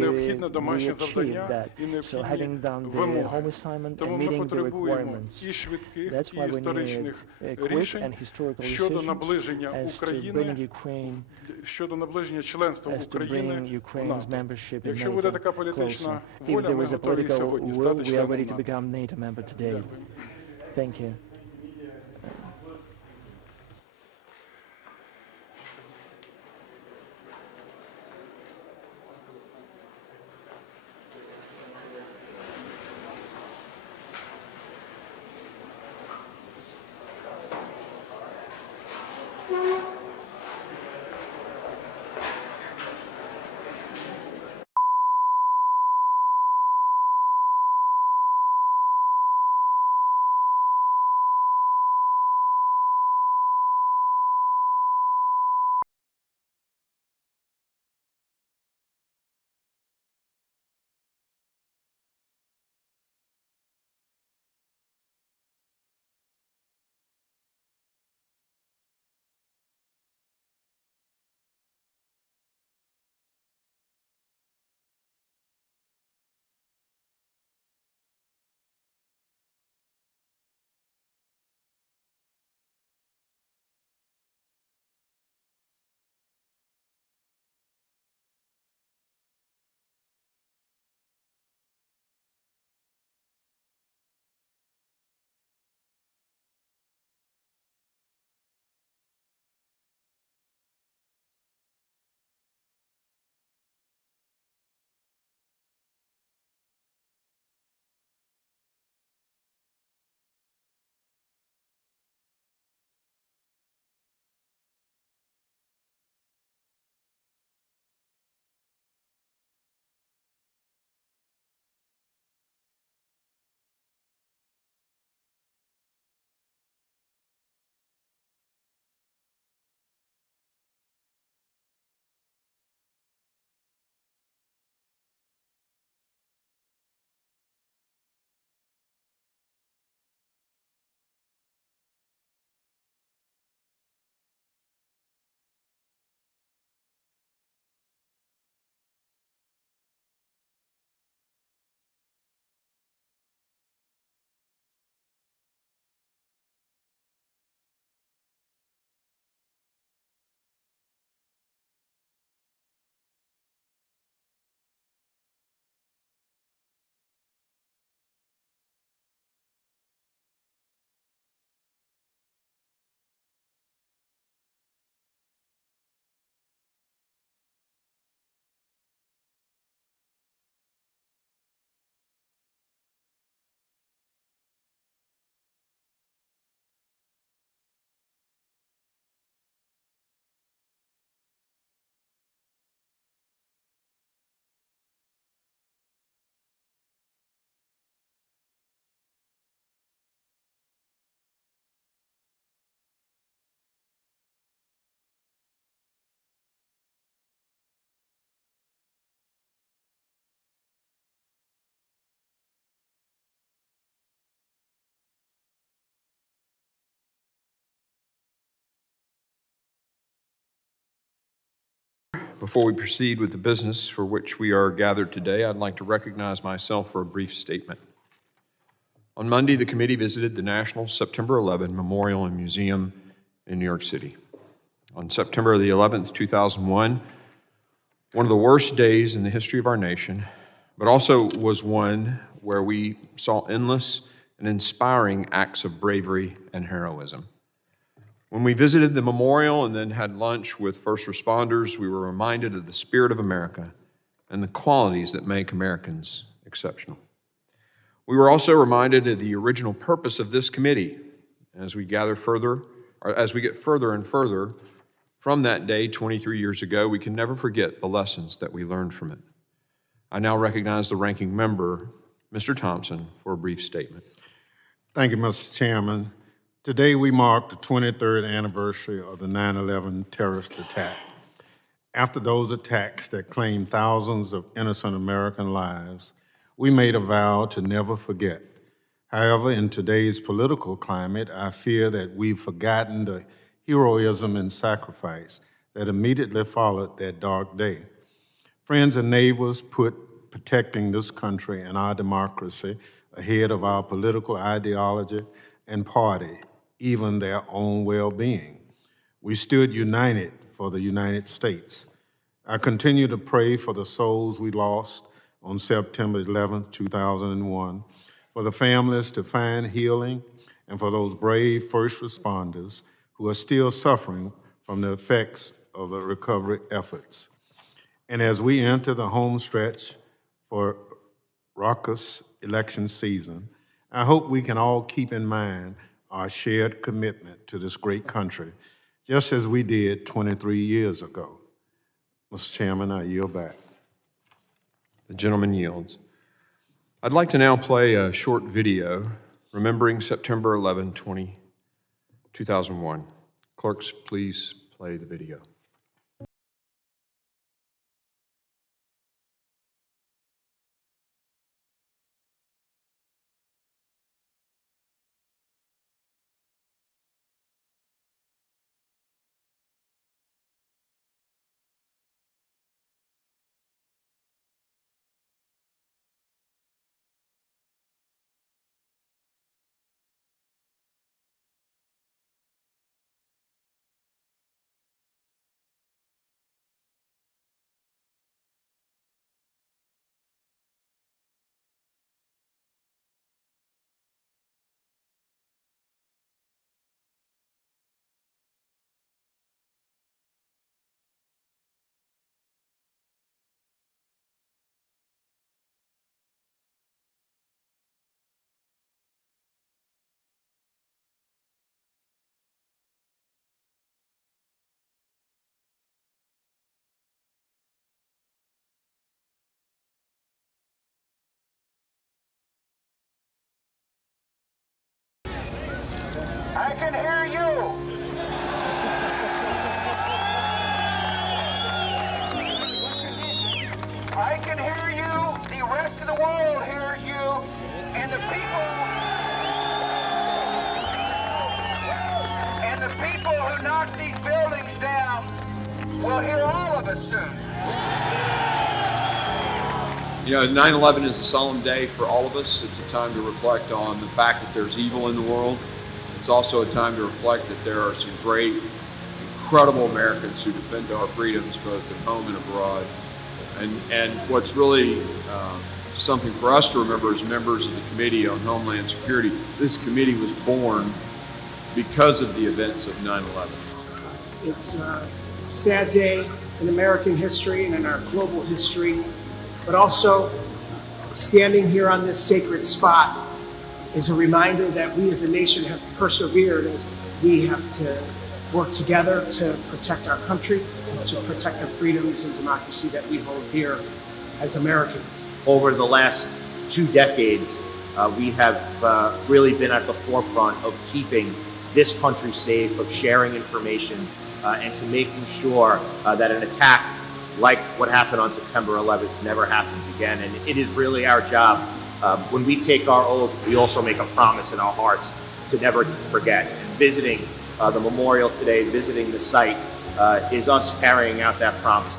необхідне we домашнє achieved завдання that. і So необхідні having done the вимоги. home assignment and Тому ми meeting the потребуємо requirements, і швидких, that's і why we need історичних quick рішень and historical щодо decisions наближення as to bring України, Ukraine, щодо наближення членства as to України bring в Ukraine's НАТО. membership in Якщо буде NATO така політична closer. If воля, there ми is a готові political сьогодні will, стати we are членом ready to НАТО. become NATO member today. Thank you. Before we proceed with the business for which we are gathered today, I'd like to recognize myself for a brief statement. On Monday, the committee visited the National September 11 Memorial and Museum in New York City. On September the 11th, 2001, one of the worst days in the history of our nation, but also was one where we saw endless and inspiring acts of bravery and heroism. When we visited the memorial and then had lunch with first responders, we were reminded of the spirit of America and the qualities that make Americans exceptional. We were also reminded of the original purpose of this committee as we get further and further from that day 23 years ago. We can never forget the lessons that we learned from it. I now recognize the ranking member, Mr. Thompson, for a brief statement. Thank you, Mr. Chairman. Today we mark the 23rd anniversary of the 9/11 terrorist attack. After those attacks that claimed thousands of innocent American lives, we made a vow to never forget. However, in today's political climate, I fear that we've forgotten the heroism and sacrifice that immediately followed that dark day. Friends and neighbors put protecting this country and our democracy ahead of our political ideology and party, even their own well-being. We stood united for the United States. I continue to pray for the souls we lost on September 11, 2001, for the families to find healing, and for those brave first responders who are still suffering from the effects of the recovery efforts. And as we enter the home stretch for raucous election season, I hope we can all keep in mind our shared commitment to this great country, just as we did 23 years ago. Mr. Chairman, I yield back. The gentleman yields. I'd like to now play a short video remembering September 11, 2001. Clerks, please play the video. I can hear you. I can hear you. The rest of the world hears you. And the people who knocked these buildings down will hear all of us soon. You know, 9/11 is a solemn day for all of us. It's a time to reflect on the fact that there's evil in the world. It's also a time to reflect that there are some great, incredible Americans who defend our freedoms both at home and abroad. And what's really something for us to remember as members of the Committee on Homeland Security, this committee was born because of the events of 9/11. It's a sad day in American history and in our global history, but also standing here on this sacred spot is a reminder that we as a nation have persevered as we have to work together to protect our country and to protect the freedoms and democracy that we hold dear as Americans. Over the last 2 decades, we have really been at the forefront of keeping this country safe, of sharing information, and to making sure that an attack like what happened on September 11th never happens again. And it is really our job. When we take our oath, we also make a promise in our hearts to never forget. And visiting the memorial today, visiting the site, is us carrying out that promise.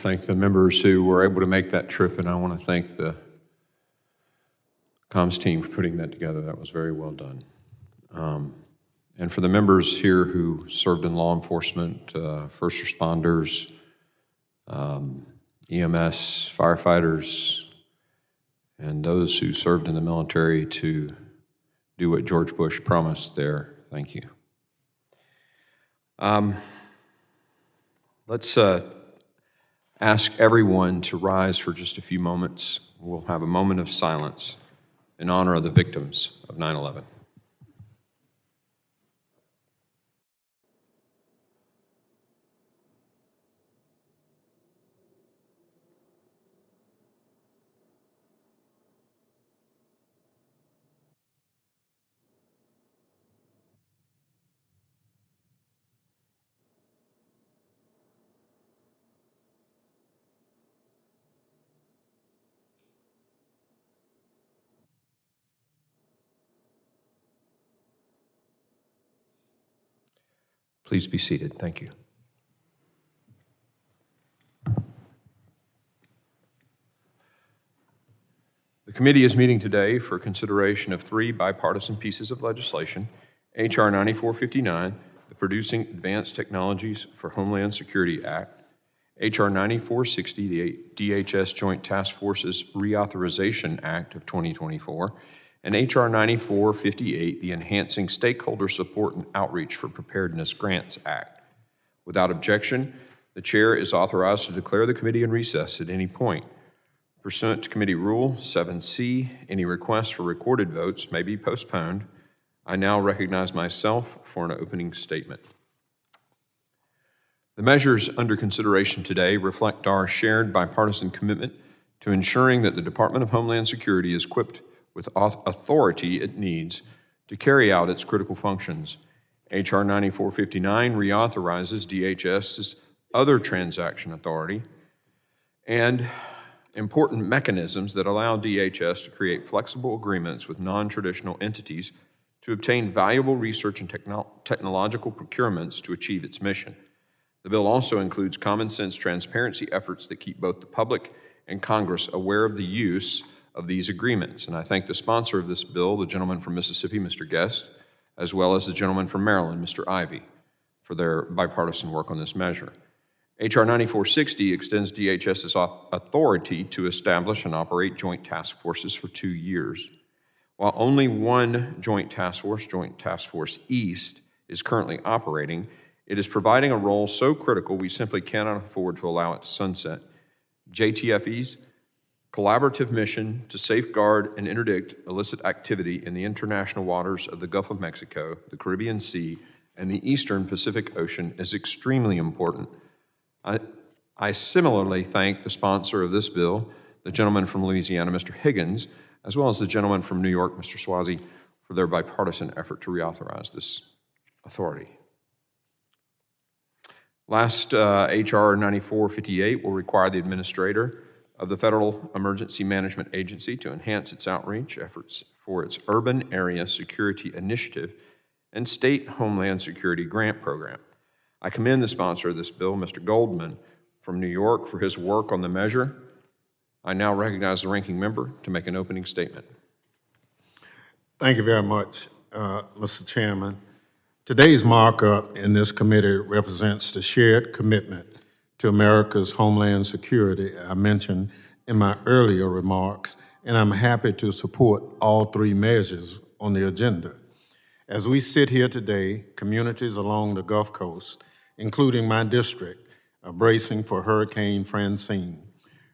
thank the members who were able to make that trip, and I want to thank the comms team for putting that together. That was very well done. And for the members here who served in law enforcement, first responders, EMS, firefighters, and those who served in the military to do what George Bush promised there, thank you. Let's ask everyone to rise for just a few moments. We'll have a moment of silence in honor of the victims of 9/11. Please be seated. Thank you. The committee is meeting today for consideration of 3 bipartisan pieces of legislation: H.R. 9459, the Producing Advanced Technologies for Homeland Security Act; H.R. 9460, the DHS Joint Task Forces Reauthorization Act of 2024; and H.R. 9458, the Enhancing Stakeholder Support and Outreach for Preparedness Grants Act. Without objection, the chair is authorized to declare the committee in recess at any point. Pursuant to Committee Rule 7C, any requests for recorded votes may be postponed. I now recognize myself for an opening statement. The measures under consideration today reflect our shared bipartisan commitment to ensuring that the Department of Homeland Security is equipped with authority it needs to carry out its critical functions. H.R. 9459 reauthorizes DHS's other transaction authority and important mechanisms that allow DHS to create flexible agreements with non-traditional entities to obtain valuable research and technological procurements to achieve its mission. The bill also includes common sense transparency efforts that keep both the public and Congress aware of the use of these agreements. And I thank the sponsor of this bill, the gentleman from Mississippi, Mr. Guest, as well as the gentleman from Maryland, Mr. Ivey, for their bipartisan work on this measure. H.R. 9460 extends DHS's authority to establish and operate joint task forces for 2 years. While only one Joint Task Force East, is currently operating, it is providing a role so critical we simply cannot afford to allow it to sunset. JTFE's collaborative mission to safeguard and interdict illicit activity in the international waters of the Gulf of Mexico, the Caribbean Sea, and the Eastern Pacific Ocean is extremely important. I similarly thank the sponsor of this bill, the gentleman from Louisiana, Mr. Higgins, as well as the gentleman from New York, Mr. Swazi, for their bipartisan effort to reauthorize this authority. Last, H.R. 9458 will require the administrator of the Federal Emergency Management Agency to enhance its outreach efforts for its Urban Area Security Initiative and State Homeland Security Grant Program. I commend the sponsor of this bill, Mr. Goldman from New York, for his work on the measure. I now recognize the ranking member to make an opening statement. Thank you very much, Mr. Chairman. Today's markup in this committee represents the shared commitment to America's homeland security I mentioned in my earlier remarks, and I'm happy to support all 3 measures on the agenda. As we sit here today, communities along the Gulf Coast, including my district, are bracing for Hurricane Francine.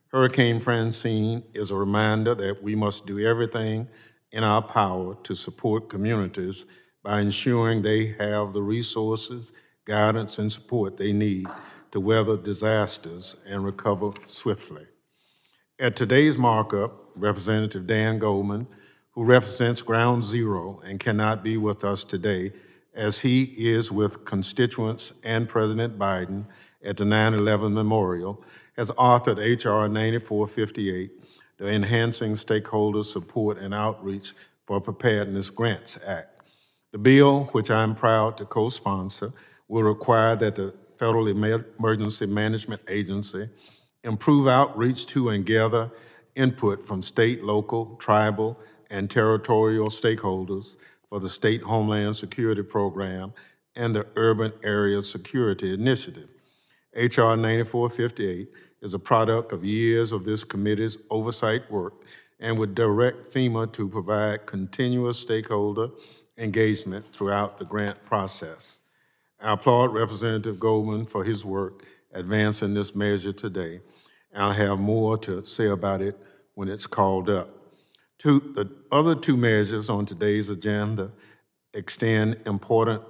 Hurricane Francine is a reminder that we must do everything in our power to support communities by ensuring they have the resources, guidance, and support they need to weather disasters and recover swiftly. At today's markup, Representative Dan Goldman, who represents Ground Zero and cannot be with us today, as he is with constituents and President Biden at the 9/11 Memorial, has authored H.R. 9458, the Enhancing Stakeholder Support and Outreach for Preparedness Grants Act. The bill, which I'm proud to co-sponsor, will require that the Federal Emergency Management Agency improve outreach to and gather input from state, local, tribal, and territorial stakeholders for the State Homeland Security Program and the Urban Area Security Initiative. H.R. 9458 is a product of years of this committee's oversight work and would direct FEMA to provide continuous stakeholder engagement throughout the grant process. I applaud Representative Goldman for his work advancing this measure today, and I'll have more to say about it when it's called up. The other two measures on today's agenda extend important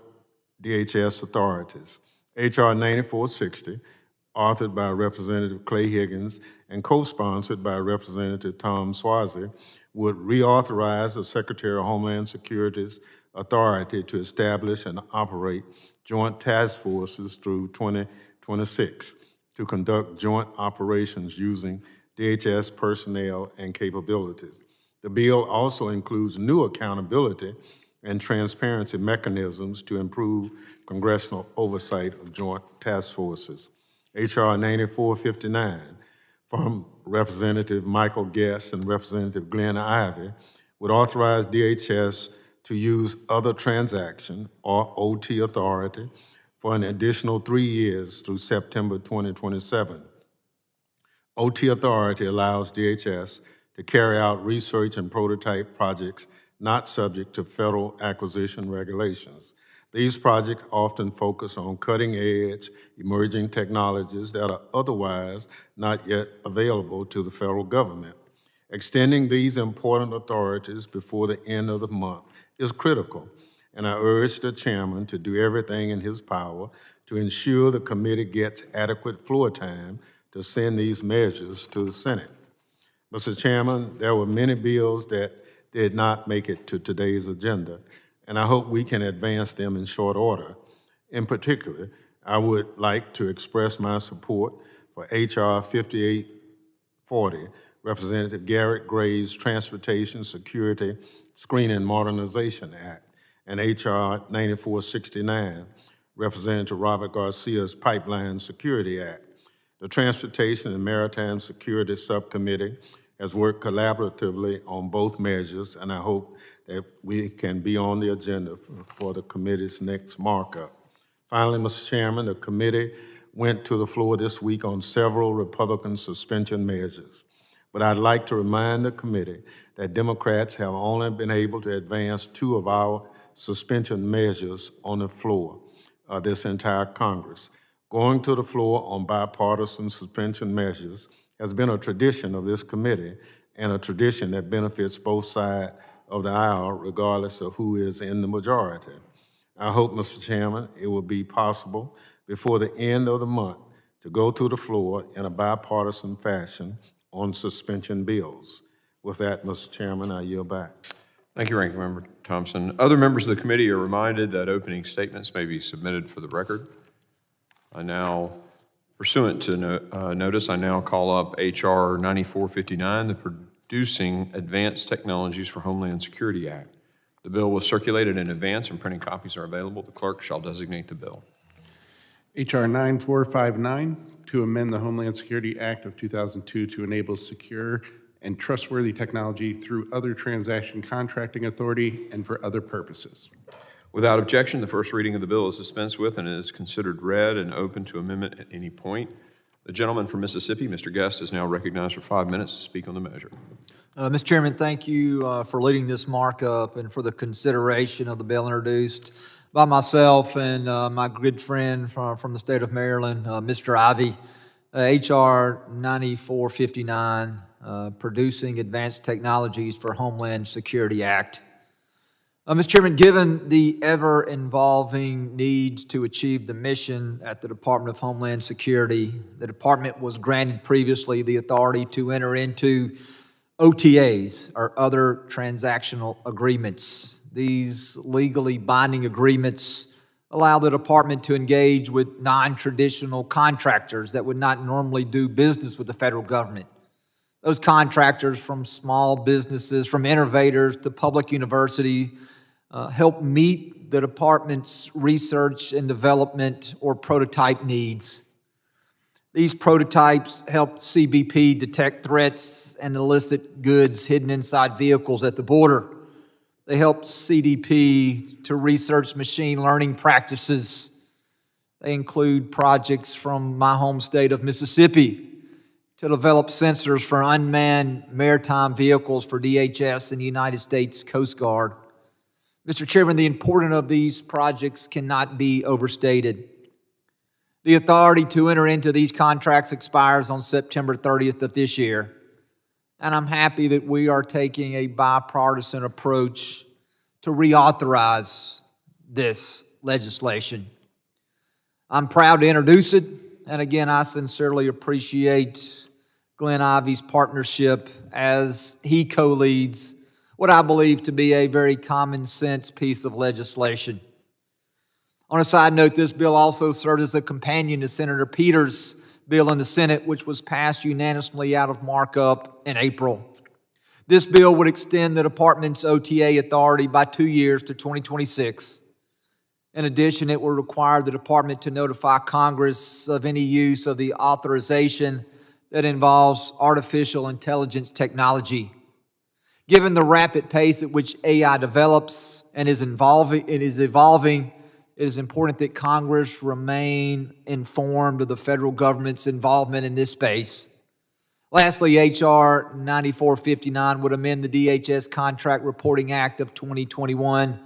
DHS authorities. H.R. 9460, authored by Representative Clay Higgins and co-sponsored by Representative Tom Swazi, would reauthorize the Secretary of Homeland Security's authority to establish and operate joint task forces through 2026 to conduct joint operations using DHS personnel and capabilities. The bill also includes new accountability and transparency mechanisms to improve congressional oversight of joint task forces. H.R. 9459 from Representative Michael Guest and Representative Glenn Ivey would authorize DHS to use other transaction or OT authority for an additional 3 years through September 2027. OT authority allows DHS to carry out research and prototype projects not subject to federal acquisition regulations. These projects often focus on cutting-edge emerging technologies that are otherwise not yet available to the federal government. Extending these important authorities before the end of the month is critical, and I urge the chairman to do everything in his power to ensure the committee gets adequate floor time to send these measures to the Senate. Mr. Chairman, there were many bills that did not make it to today's agenda, and I hope we can advance them in short order. In particular, I would like to express my support for H.R. 5840, Representative Garrett Gray's Transportation Security Screening Modernization Act, and H.R. 9469, Representative Robert Garcia's Pipeline Security Act. The Transportation and Maritime Security Subcommittee has worked collaboratively on both measures, and I hope that we can be on the agenda for the committee's next markup. Finally, Mr. Chairman, the committee went to the floor this week on several Republican suspension measures, but I'd like to remind the committee that Democrats have only been able to advance 2 of our suspension measures on the floor of this entire Congress. Going to the floor on bipartisan suspension measures has been a tradition of this committee and a tradition that benefits both sides of the aisle regardless of who is in the majority. I hope, Mr. Chairman, it will be possible before the end of the month to go to the floor in a bipartisan fashion on suspension bills. With that, Mr. Chairman, I yield back. Thank you, Ranking Member Thompson. Other members of the committee are reminded that opening statements may be submitted for the record. I now, pursuant to notice, I now call up H.R. 9459, the Producing Advanced Technologies for Homeland Security Act. The bill was circulated in advance and printing copies are available. The clerk shall designate the bill. H.R. 9459, to amend the Homeland Security Act of 2002 to enable secure and trustworthy technology through other transaction contracting authority and for other purposes. Without objection, the first reading of the bill is dispensed with and is considered read and open to amendment at any point. The gentleman from Mississippi, Mr. Guest, is now recognized for 5 minutes to speak on the measure. Mr. Chairman, thank you for leading this markup and for the consideration of the bill introduced by myself and my good friend from the state of Maryland, Mr. Ivey. H.R. 9459, Producing Advanced Technologies for Homeland Security Act. Mr. Chairman, given the ever-evolving needs to achieve the mission at the Department of Homeland Security, the department was granted previously the authority to enter into OTAs, or other transactional agreements. These legally binding agreements allow the department to engage with non-traditional contractors that would not normally do business with the federal government. Those contractors, from small businesses, from innovators to public university, help meet the department's research and development or prototype needs. These prototypes help CBP detect threats and illicit goods hidden inside vehicles at the border. They help CDP to research machine learning practices. They include projects from my home state of Mississippi to develop sensors for unmanned maritime vehicles for DHS and the United States Coast Guard. Mr. Chairman, the importance of these projects cannot be overstated. The authority to enter into these contracts expires on September 30th of this year, and I'm happy that we are taking a bipartisan approach to reauthorize this legislation. I'm proud to introduce it, and again, I sincerely appreciate Glenn Ivey's partnership as he co-leads what I believe to be a very common sense piece of legislation. On a side note, this bill also serves as a companion to Senator Peters' bill in the Senate, which was passed unanimously out of markup in April. This bill would extend the department's OTA authority by 2 years to 2026. In addition, it will require the department to notify Congress of any use of the authorization that involves artificial intelligence technology. Given the rapid pace at which AI develops and is evolving, it is important that Congress remain informed of the federal government's involvement in this space. Lastly, H.R. 9459 would amend the DHS Contract Reporting Act of 2021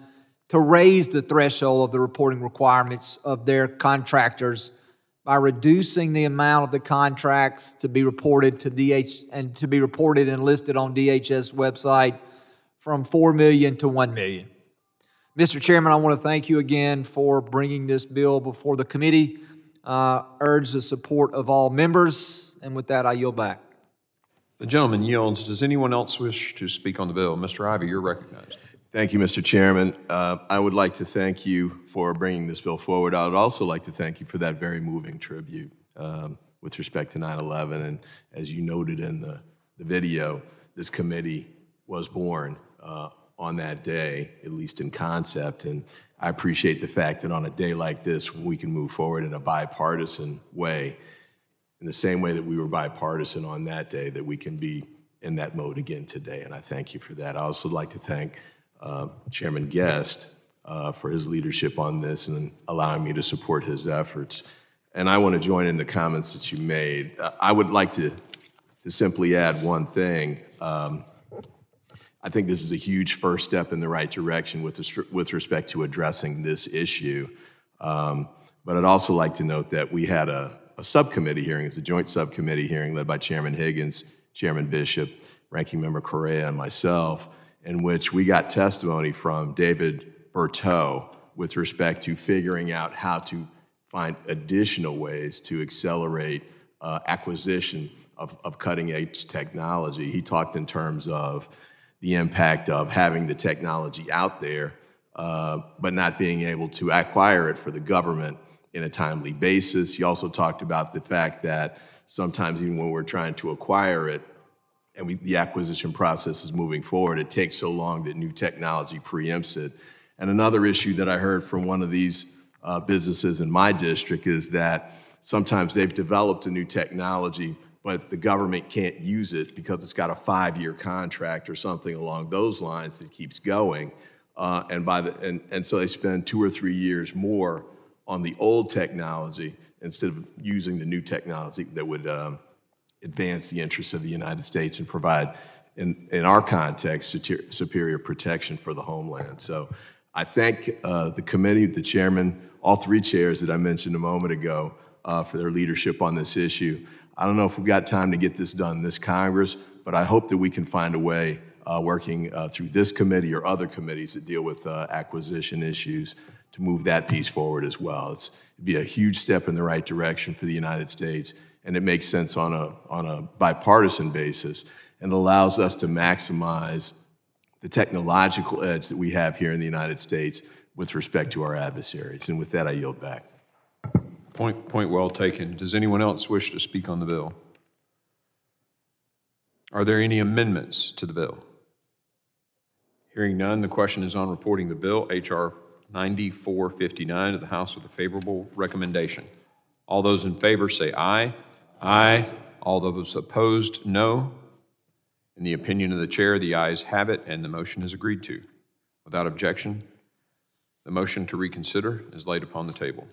to raise the threshold of the reporting requirements of their contractors by reducing the amount of the contracts to be reported and listed on DHS website from 4 million to 1 million. Mr. Chairman, I want to thank you again for bringing this bill before the committee. Urge the support of all members, and with that, I yield back. The gentleman yields. Does anyone else wish to speak on the bill? Mr. Ivey, you're recognized. Thank you, Mr. Chairman. I would like to thank you for bringing this bill forward. I would also like to thank you for that very moving tribute with respect to 9/11. And as you noted in the video, this committee was born on that day, at least in concept. And I appreciate the fact that on a day like this, we can move forward in a bipartisan way, in the same way that we were bipartisan on that day, that we can be in that mode again today. And I thank you for that. I also like to thank Chairman Guest for his leadership on this and allowing me to support his efforts. And I want to join in the comments that you made. I would like to simply add one thing. I think this is a huge first step in the right direction with respect to addressing this issue. But I'd also like to note that we had a subcommittee hearing, it's a joint subcommittee hearing led by Chairman Higgins, Chairman Bishop, Ranking Member Correa, and myself, in which we got testimony from David Berteau with respect to figuring out how to find additional ways to accelerate acquisition of cutting-edge technology. He talked in terms of the impact of having the technology out there, but not being able to acquire it for the government in a timely basis. He also talked about the fact that sometimes even when we're trying to acquire it, and the acquisition process is moving forward, it takes so long that new technology preempts it. And another issue that I heard from one of these businesses in my district is that sometimes they've developed a new technology, but the government can't use it because it's got a 5-year contract or something along those lines that keeps going. And so they spend 2 or 3 years more on the old technology instead of using the new technology that would advance the interests of the United States and provide, in our context, superior protection for the homeland. So I thank the committee, the chairman, all 3 chairs that I mentioned a moment ago for their leadership on this issue. I don't know if we've got time to get this done this Congress, but I hope that we can find a way working through this committee or other committees that deal with acquisition issues to move that piece forward as well. It'd be a huge step in the right direction for the United States, and it makes sense on a bipartisan basis, and allows us to maximize the technological edge that we have here in the United States with respect to our adversaries. And with that, I yield back. Point well taken. Does anyone else wish to speak on the bill? Are there any amendments to the bill? Hearing none, the question is on reporting the bill, H.R. 9459, to the House with a favorable recommendation. All those in favor say aye. Aye. All those opposed, no. In the opinion of the chair, the ayes have it, and the motion is agreed to. Without objection, the motion to reconsider is laid upon the table.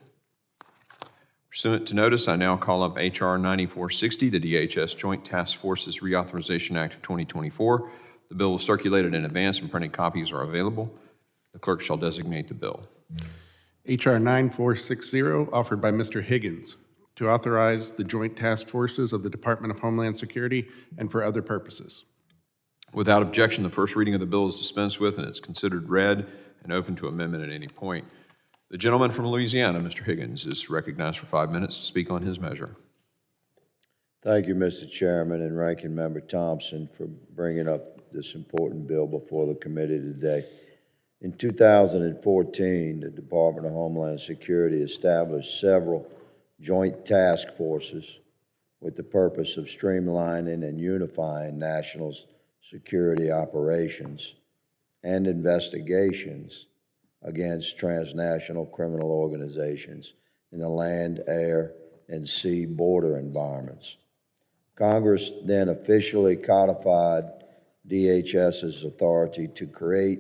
Pursuant to notice, I now call up H.R. 9460, the DHS Joint Task Forces Reauthorization Act of 2024. The bill was circulated in advance and printed copies are available. The clerk shall designate the bill. H.R. 9460, offered by Mr. Higgins, to authorize the Joint Task Forces of the Department of Homeland Security and for other purposes. Without objection, the first reading of the bill is dispensed with and it's considered read and open to amendment at any point. The gentleman from Louisiana, Mr. Higgins, is recognized for 5 minutes to speak on his measure. Thank you, Mr. Chairman and Ranking Member Thompson, for bringing up this important bill before the committee today. In 2014, the Department of Homeland Security established several joint task forces with the purpose of streamlining and unifying national security operations and investigations against transnational criminal organizations in the land, air, and sea border environments. Congress then officially codified DHS's authority to create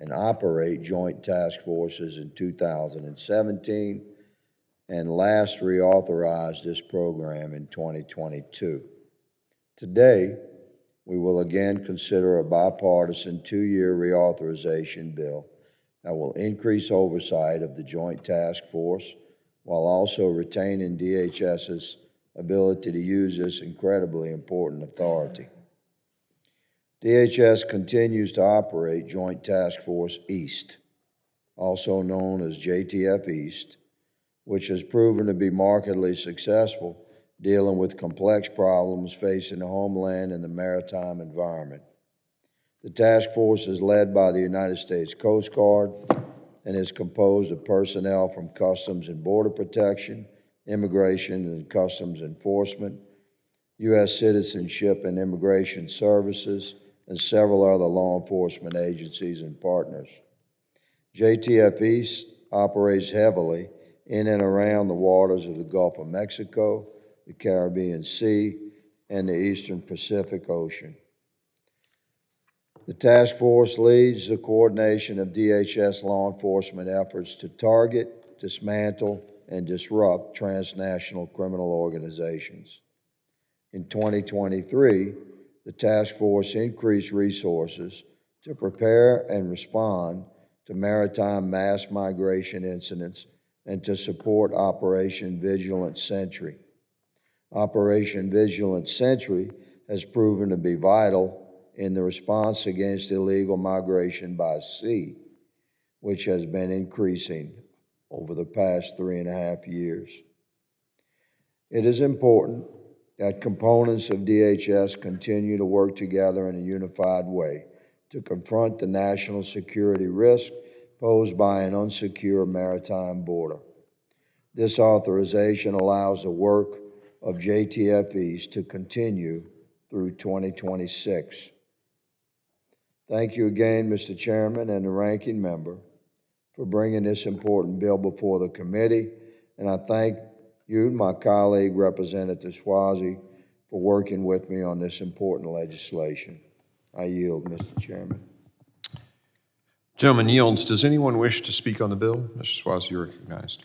and operate joint task forces in 2017 and last reauthorized this program in 2022. Today, we will again consider a bipartisan 2-year reauthorization bill that will increase oversight of the Joint Task Force while also retaining DHS's ability to use this incredibly important authority. DHS continues to operate Joint Task Force East, also known as JTF East, which has proven to be markedly successful dealing with complex problems facing the homeland and the maritime environment. The task force is led by the United States Coast Guard and is composed of personnel from Customs and Border Protection, Immigration and Customs Enforcement, U.S. Citizenship and Immigration Services, and several other law enforcement agencies and partners. JTF East operates heavily in and around the waters of the Gulf of Mexico, the Caribbean Sea, and the Eastern Pacific Ocean. The task force leads the coordination of DHS law enforcement efforts to target, dismantle, and disrupt transnational criminal organizations. In 2023, the task force increased resources to prepare and respond to maritime mass migration incidents and to support Operation Vigilant Sentry. Operation Vigilant Sentry has proven to be vital in the response against illegal migration by sea, which has been increasing over the past 3.5 years. It is important that components of DHS continue to work together in a unified way to confront the national security risk posed by an unsecure maritime border. This authorization allows the work of JTF East to continue through 2026. Thank you again, Mr. Chairman and the Ranking Member, for bringing this important bill before the committee, and I thank you, my colleague, Representative Swazi, for working with me on this important legislation. I yield, Mr. Chairman. Gentleman yields. Does anyone wish to speak on the bill? Mr. Swazi, you're recognized.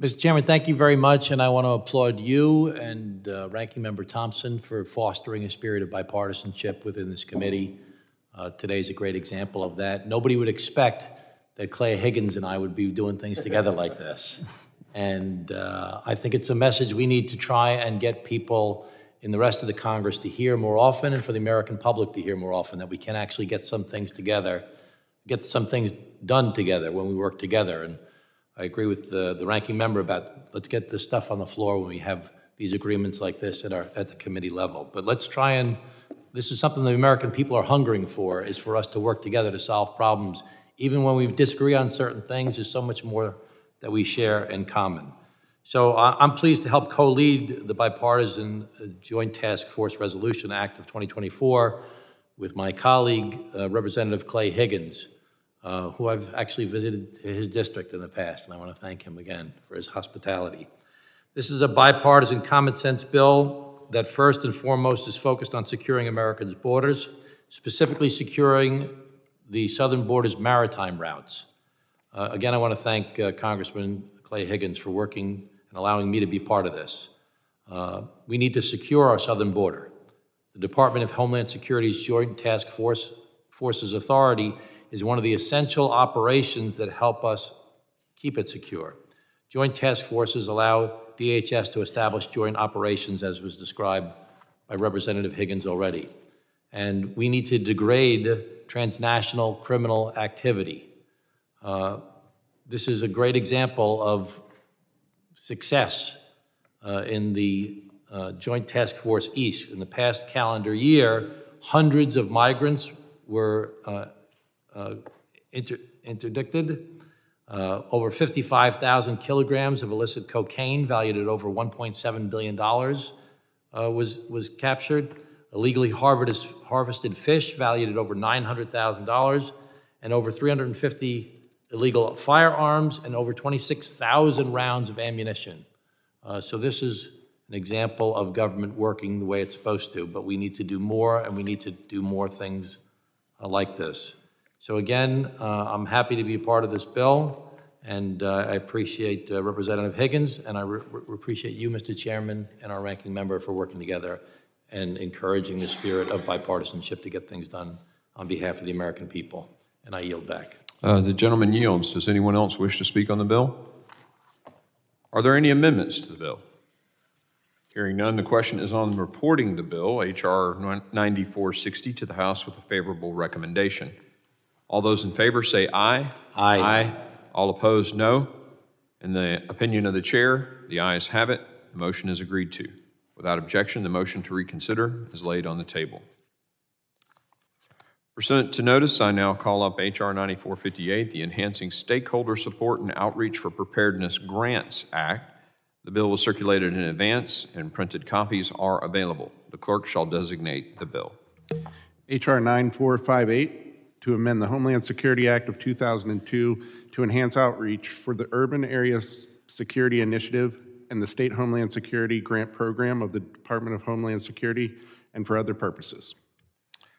Mr. Chairman, thank you very much, and I want to applaud you and Ranking Member Thompson for fostering a spirit of bipartisanship within this committee. Today's a great example of that. Nobody would expect that Clay Higgins and I would be doing things together like this. And I think it's a message we need to try and get people in the rest of the Congress to hear more often, and for the American public to hear more often, that we can actually get some things together, get some things done together when we work together. And I agree with the Ranking Member about let's get this stuff on the floor when we have these agreements like this at the committee level. But let's try and, this is something the American people are hungering for, is for us to work together to solve problems. Even when we disagree on certain things, there's so much more that we share in common. So I'm pleased to help co-lead the bipartisan Joint Task Force Resolution Act of 2024 with my colleague, Representative Clay Higgins, who I've actually visited his district in the past, and I want to thank him again for his hospitality. This is a bipartisan common sense bill that first and foremost is focused on securing America's borders, specifically securing the southern border's maritime routes. Again, I want to thank Congressman Clay Higgins for working and allowing me to be part of this. We need to secure our southern border. The Department of Homeland Security's Joint Task Force's authority is one of the essential operations that help us keep it secure. Joint task forces allow DHS to establish joint operations, as was described by Representative Higgins already. And we need to degrade transnational criminal activity. This is a great example of success in the Joint Task Force East. In the past calendar year, hundreds of migrants were interdicted. Over 55,000 kilograms of illicit cocaine valued at over $1.7 billion was captured. Illegally harvested fish valued at over $900,000, and over 350 illegal firearms and over 26,000 rounds of ammunition. So this is an example of government working the way it's supposed to, but we need to do more, and we need to do more things like this. So again, I'm happy to be a part of this bill, and I appreciate Representative Higgins, and I appreciate you, Mr. Chairman, and our ranking member for working together and encouraging the spirit of bipartisanship to get things done on behalf of the American people. And I yield back. The gentleman yields. Does anyone else wish to speak on the bill? Are there any amendments to the bill? Hearing none, the question is on reporting the bill, H.R. 9460, to the House with a favorable recommendation. All those in favor say aye. Aye. Aye. All opposed, no. In the opinion of the chair, the ayes have it. The motion is agreed to. Without objection, the motion to reconsider is laid on the table. Pursuant to notice, I now call up H.R. 9458, the Enhancing Stakeholder Support and Outreach for Preparedness Grants Act. The bill was circulated in advance, and printed copies are available. The clerk shall designate the bill. H.R. 9458, to amend the Homeland Security Act of 2002 to enhance outreach for the Urban Area Security Initiative and the State Homeland Security Grant Program of the Department of Homeland Security, and for other purposes.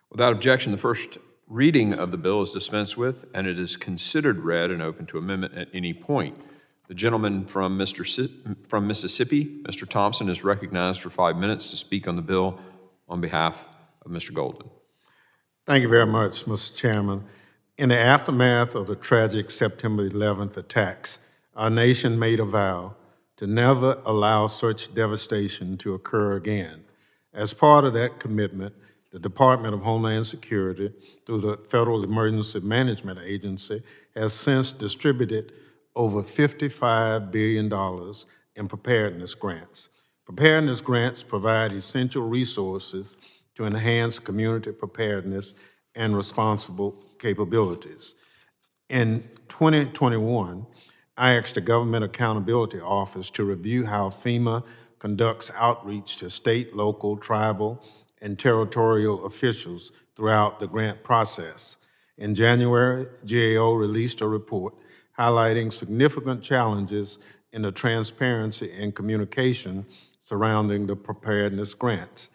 Without objection, the first reading of the bill is dispensed with, and it is considered read and open to amendment at any point. The gentleman from Mississippi, Mr. Thompson, is recognized for 5 minutes to speak on the bill on behalf of Mr. Golden. Thank you very much, Mr. Chairman. In the aftermath of the tragic September 11th attacks, our nation made a vow to never allow such devastation to occur again. As part of that commitment, the Department of Homeland Security, through the Federal Emergency Management Agency, has since distributed over $55 billion in preparedness grants. Preparedness grants provide essential resources to enhance community preparedness and responsible capabilities. In 2021, I asked the Government Accountability Office to review how FEMA conducts outreach to state, local, tribal, and territorial officials throughout the grant process. In January, GAO released a report highlighting significant challenges in the transparency and communication surrounding the preparedness grants.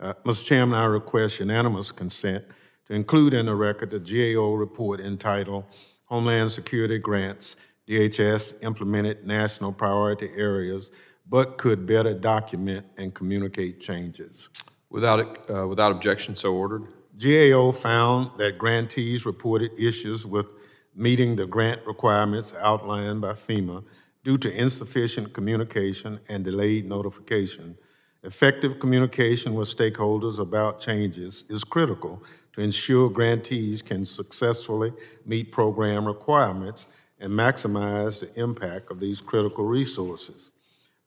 Mr. Chairman, I request unanimous consent to include in the record the GAO report entitled Homeland Security Grants, DHS Implemented National Priority Areas, but could better document and communicate changes. Without objection, so ordered. GAO found that grantees reported issues with meeting the grant requirements outlined by FEMA due to insufficient communication and delayed notification. Effective communication with stakeholders about changes is critical to ensure grantees can successfully meet program requirements and maximize the impact of these critical resources.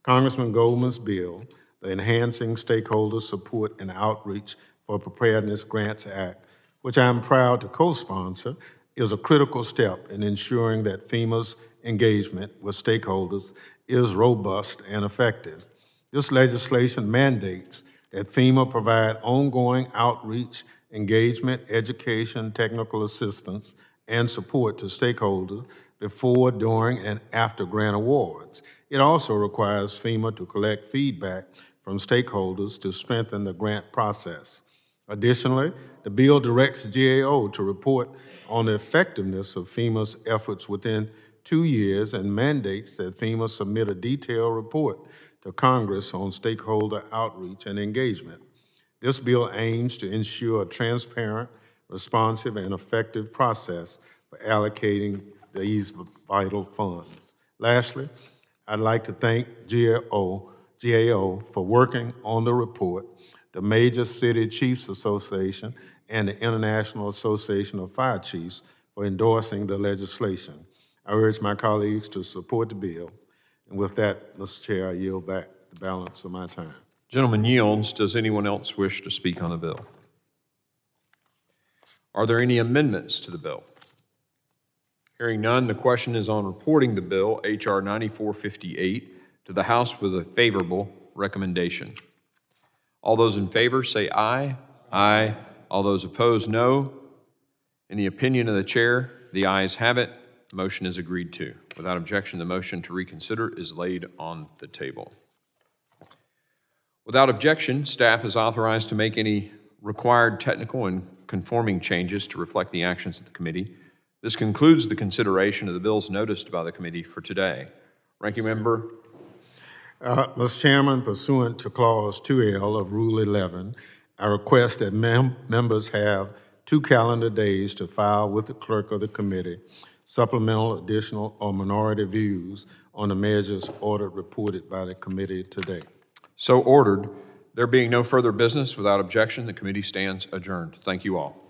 Congressman Goldman's bill, the Enhancing Stakeholder Support and Outreach for Preparedness Grants Act, which I'm proud to co-sponsor, is a critical step in ensuring that FEMA's engagement with stakeholders is robust and effective. This legislation mandates that FEMA provide ongoing outreach, engagement, education, technical assistance, and support to stakeholders before, during, and after grant awards. It also requires FEMA to collect feedback from stakeholders to strengthen the grant process. Additionally, the bill directs GAO to report on the effectiveness of FEMA's efforts within 2 years and mandates that FEMA submit a detailed report to Congress on stakeholder outreach and engagement. This bill aims to ensure a transparent, responsive, and effective process for allocating these vital funds. Lastly, I'd like to thank GAO for working on the report, the Major City Chiefs Association, and the International Association of Fire Chiefs for endorsing the legislation. I urge my colleagues to support the bill. And with that, Mr. Chair, I yield back the balance of my time. Gentleman yields. Does anyone else wish to speak on the bill? Are there any amendments to the bill? Hearing none, the question is on reporting the bill, H.R. 9458, to the House with a favorable recommendation. All those in favor say aye. Aye. All those opposed, no. In the opinion of the chair, the ayes have it. The motion is agreed to. Without objection, the motion to reconsider is laid on the table. Without objection, staff is authorized to make any required technical and conforming changes to reflect the actions of the committee. This concludes the consideration of the bills noticed by the committee for today. Ranking Member. Mr. Chairman, pursuant to Clause 2L of Rule 11, I request that members have 2 calendar days to file with the clerk of the committee supplemental, additional, or minority views on the measures ordered reported by the committee today. So ordered. There being no further business, without objection, the committee stands adjourned. Thank you all.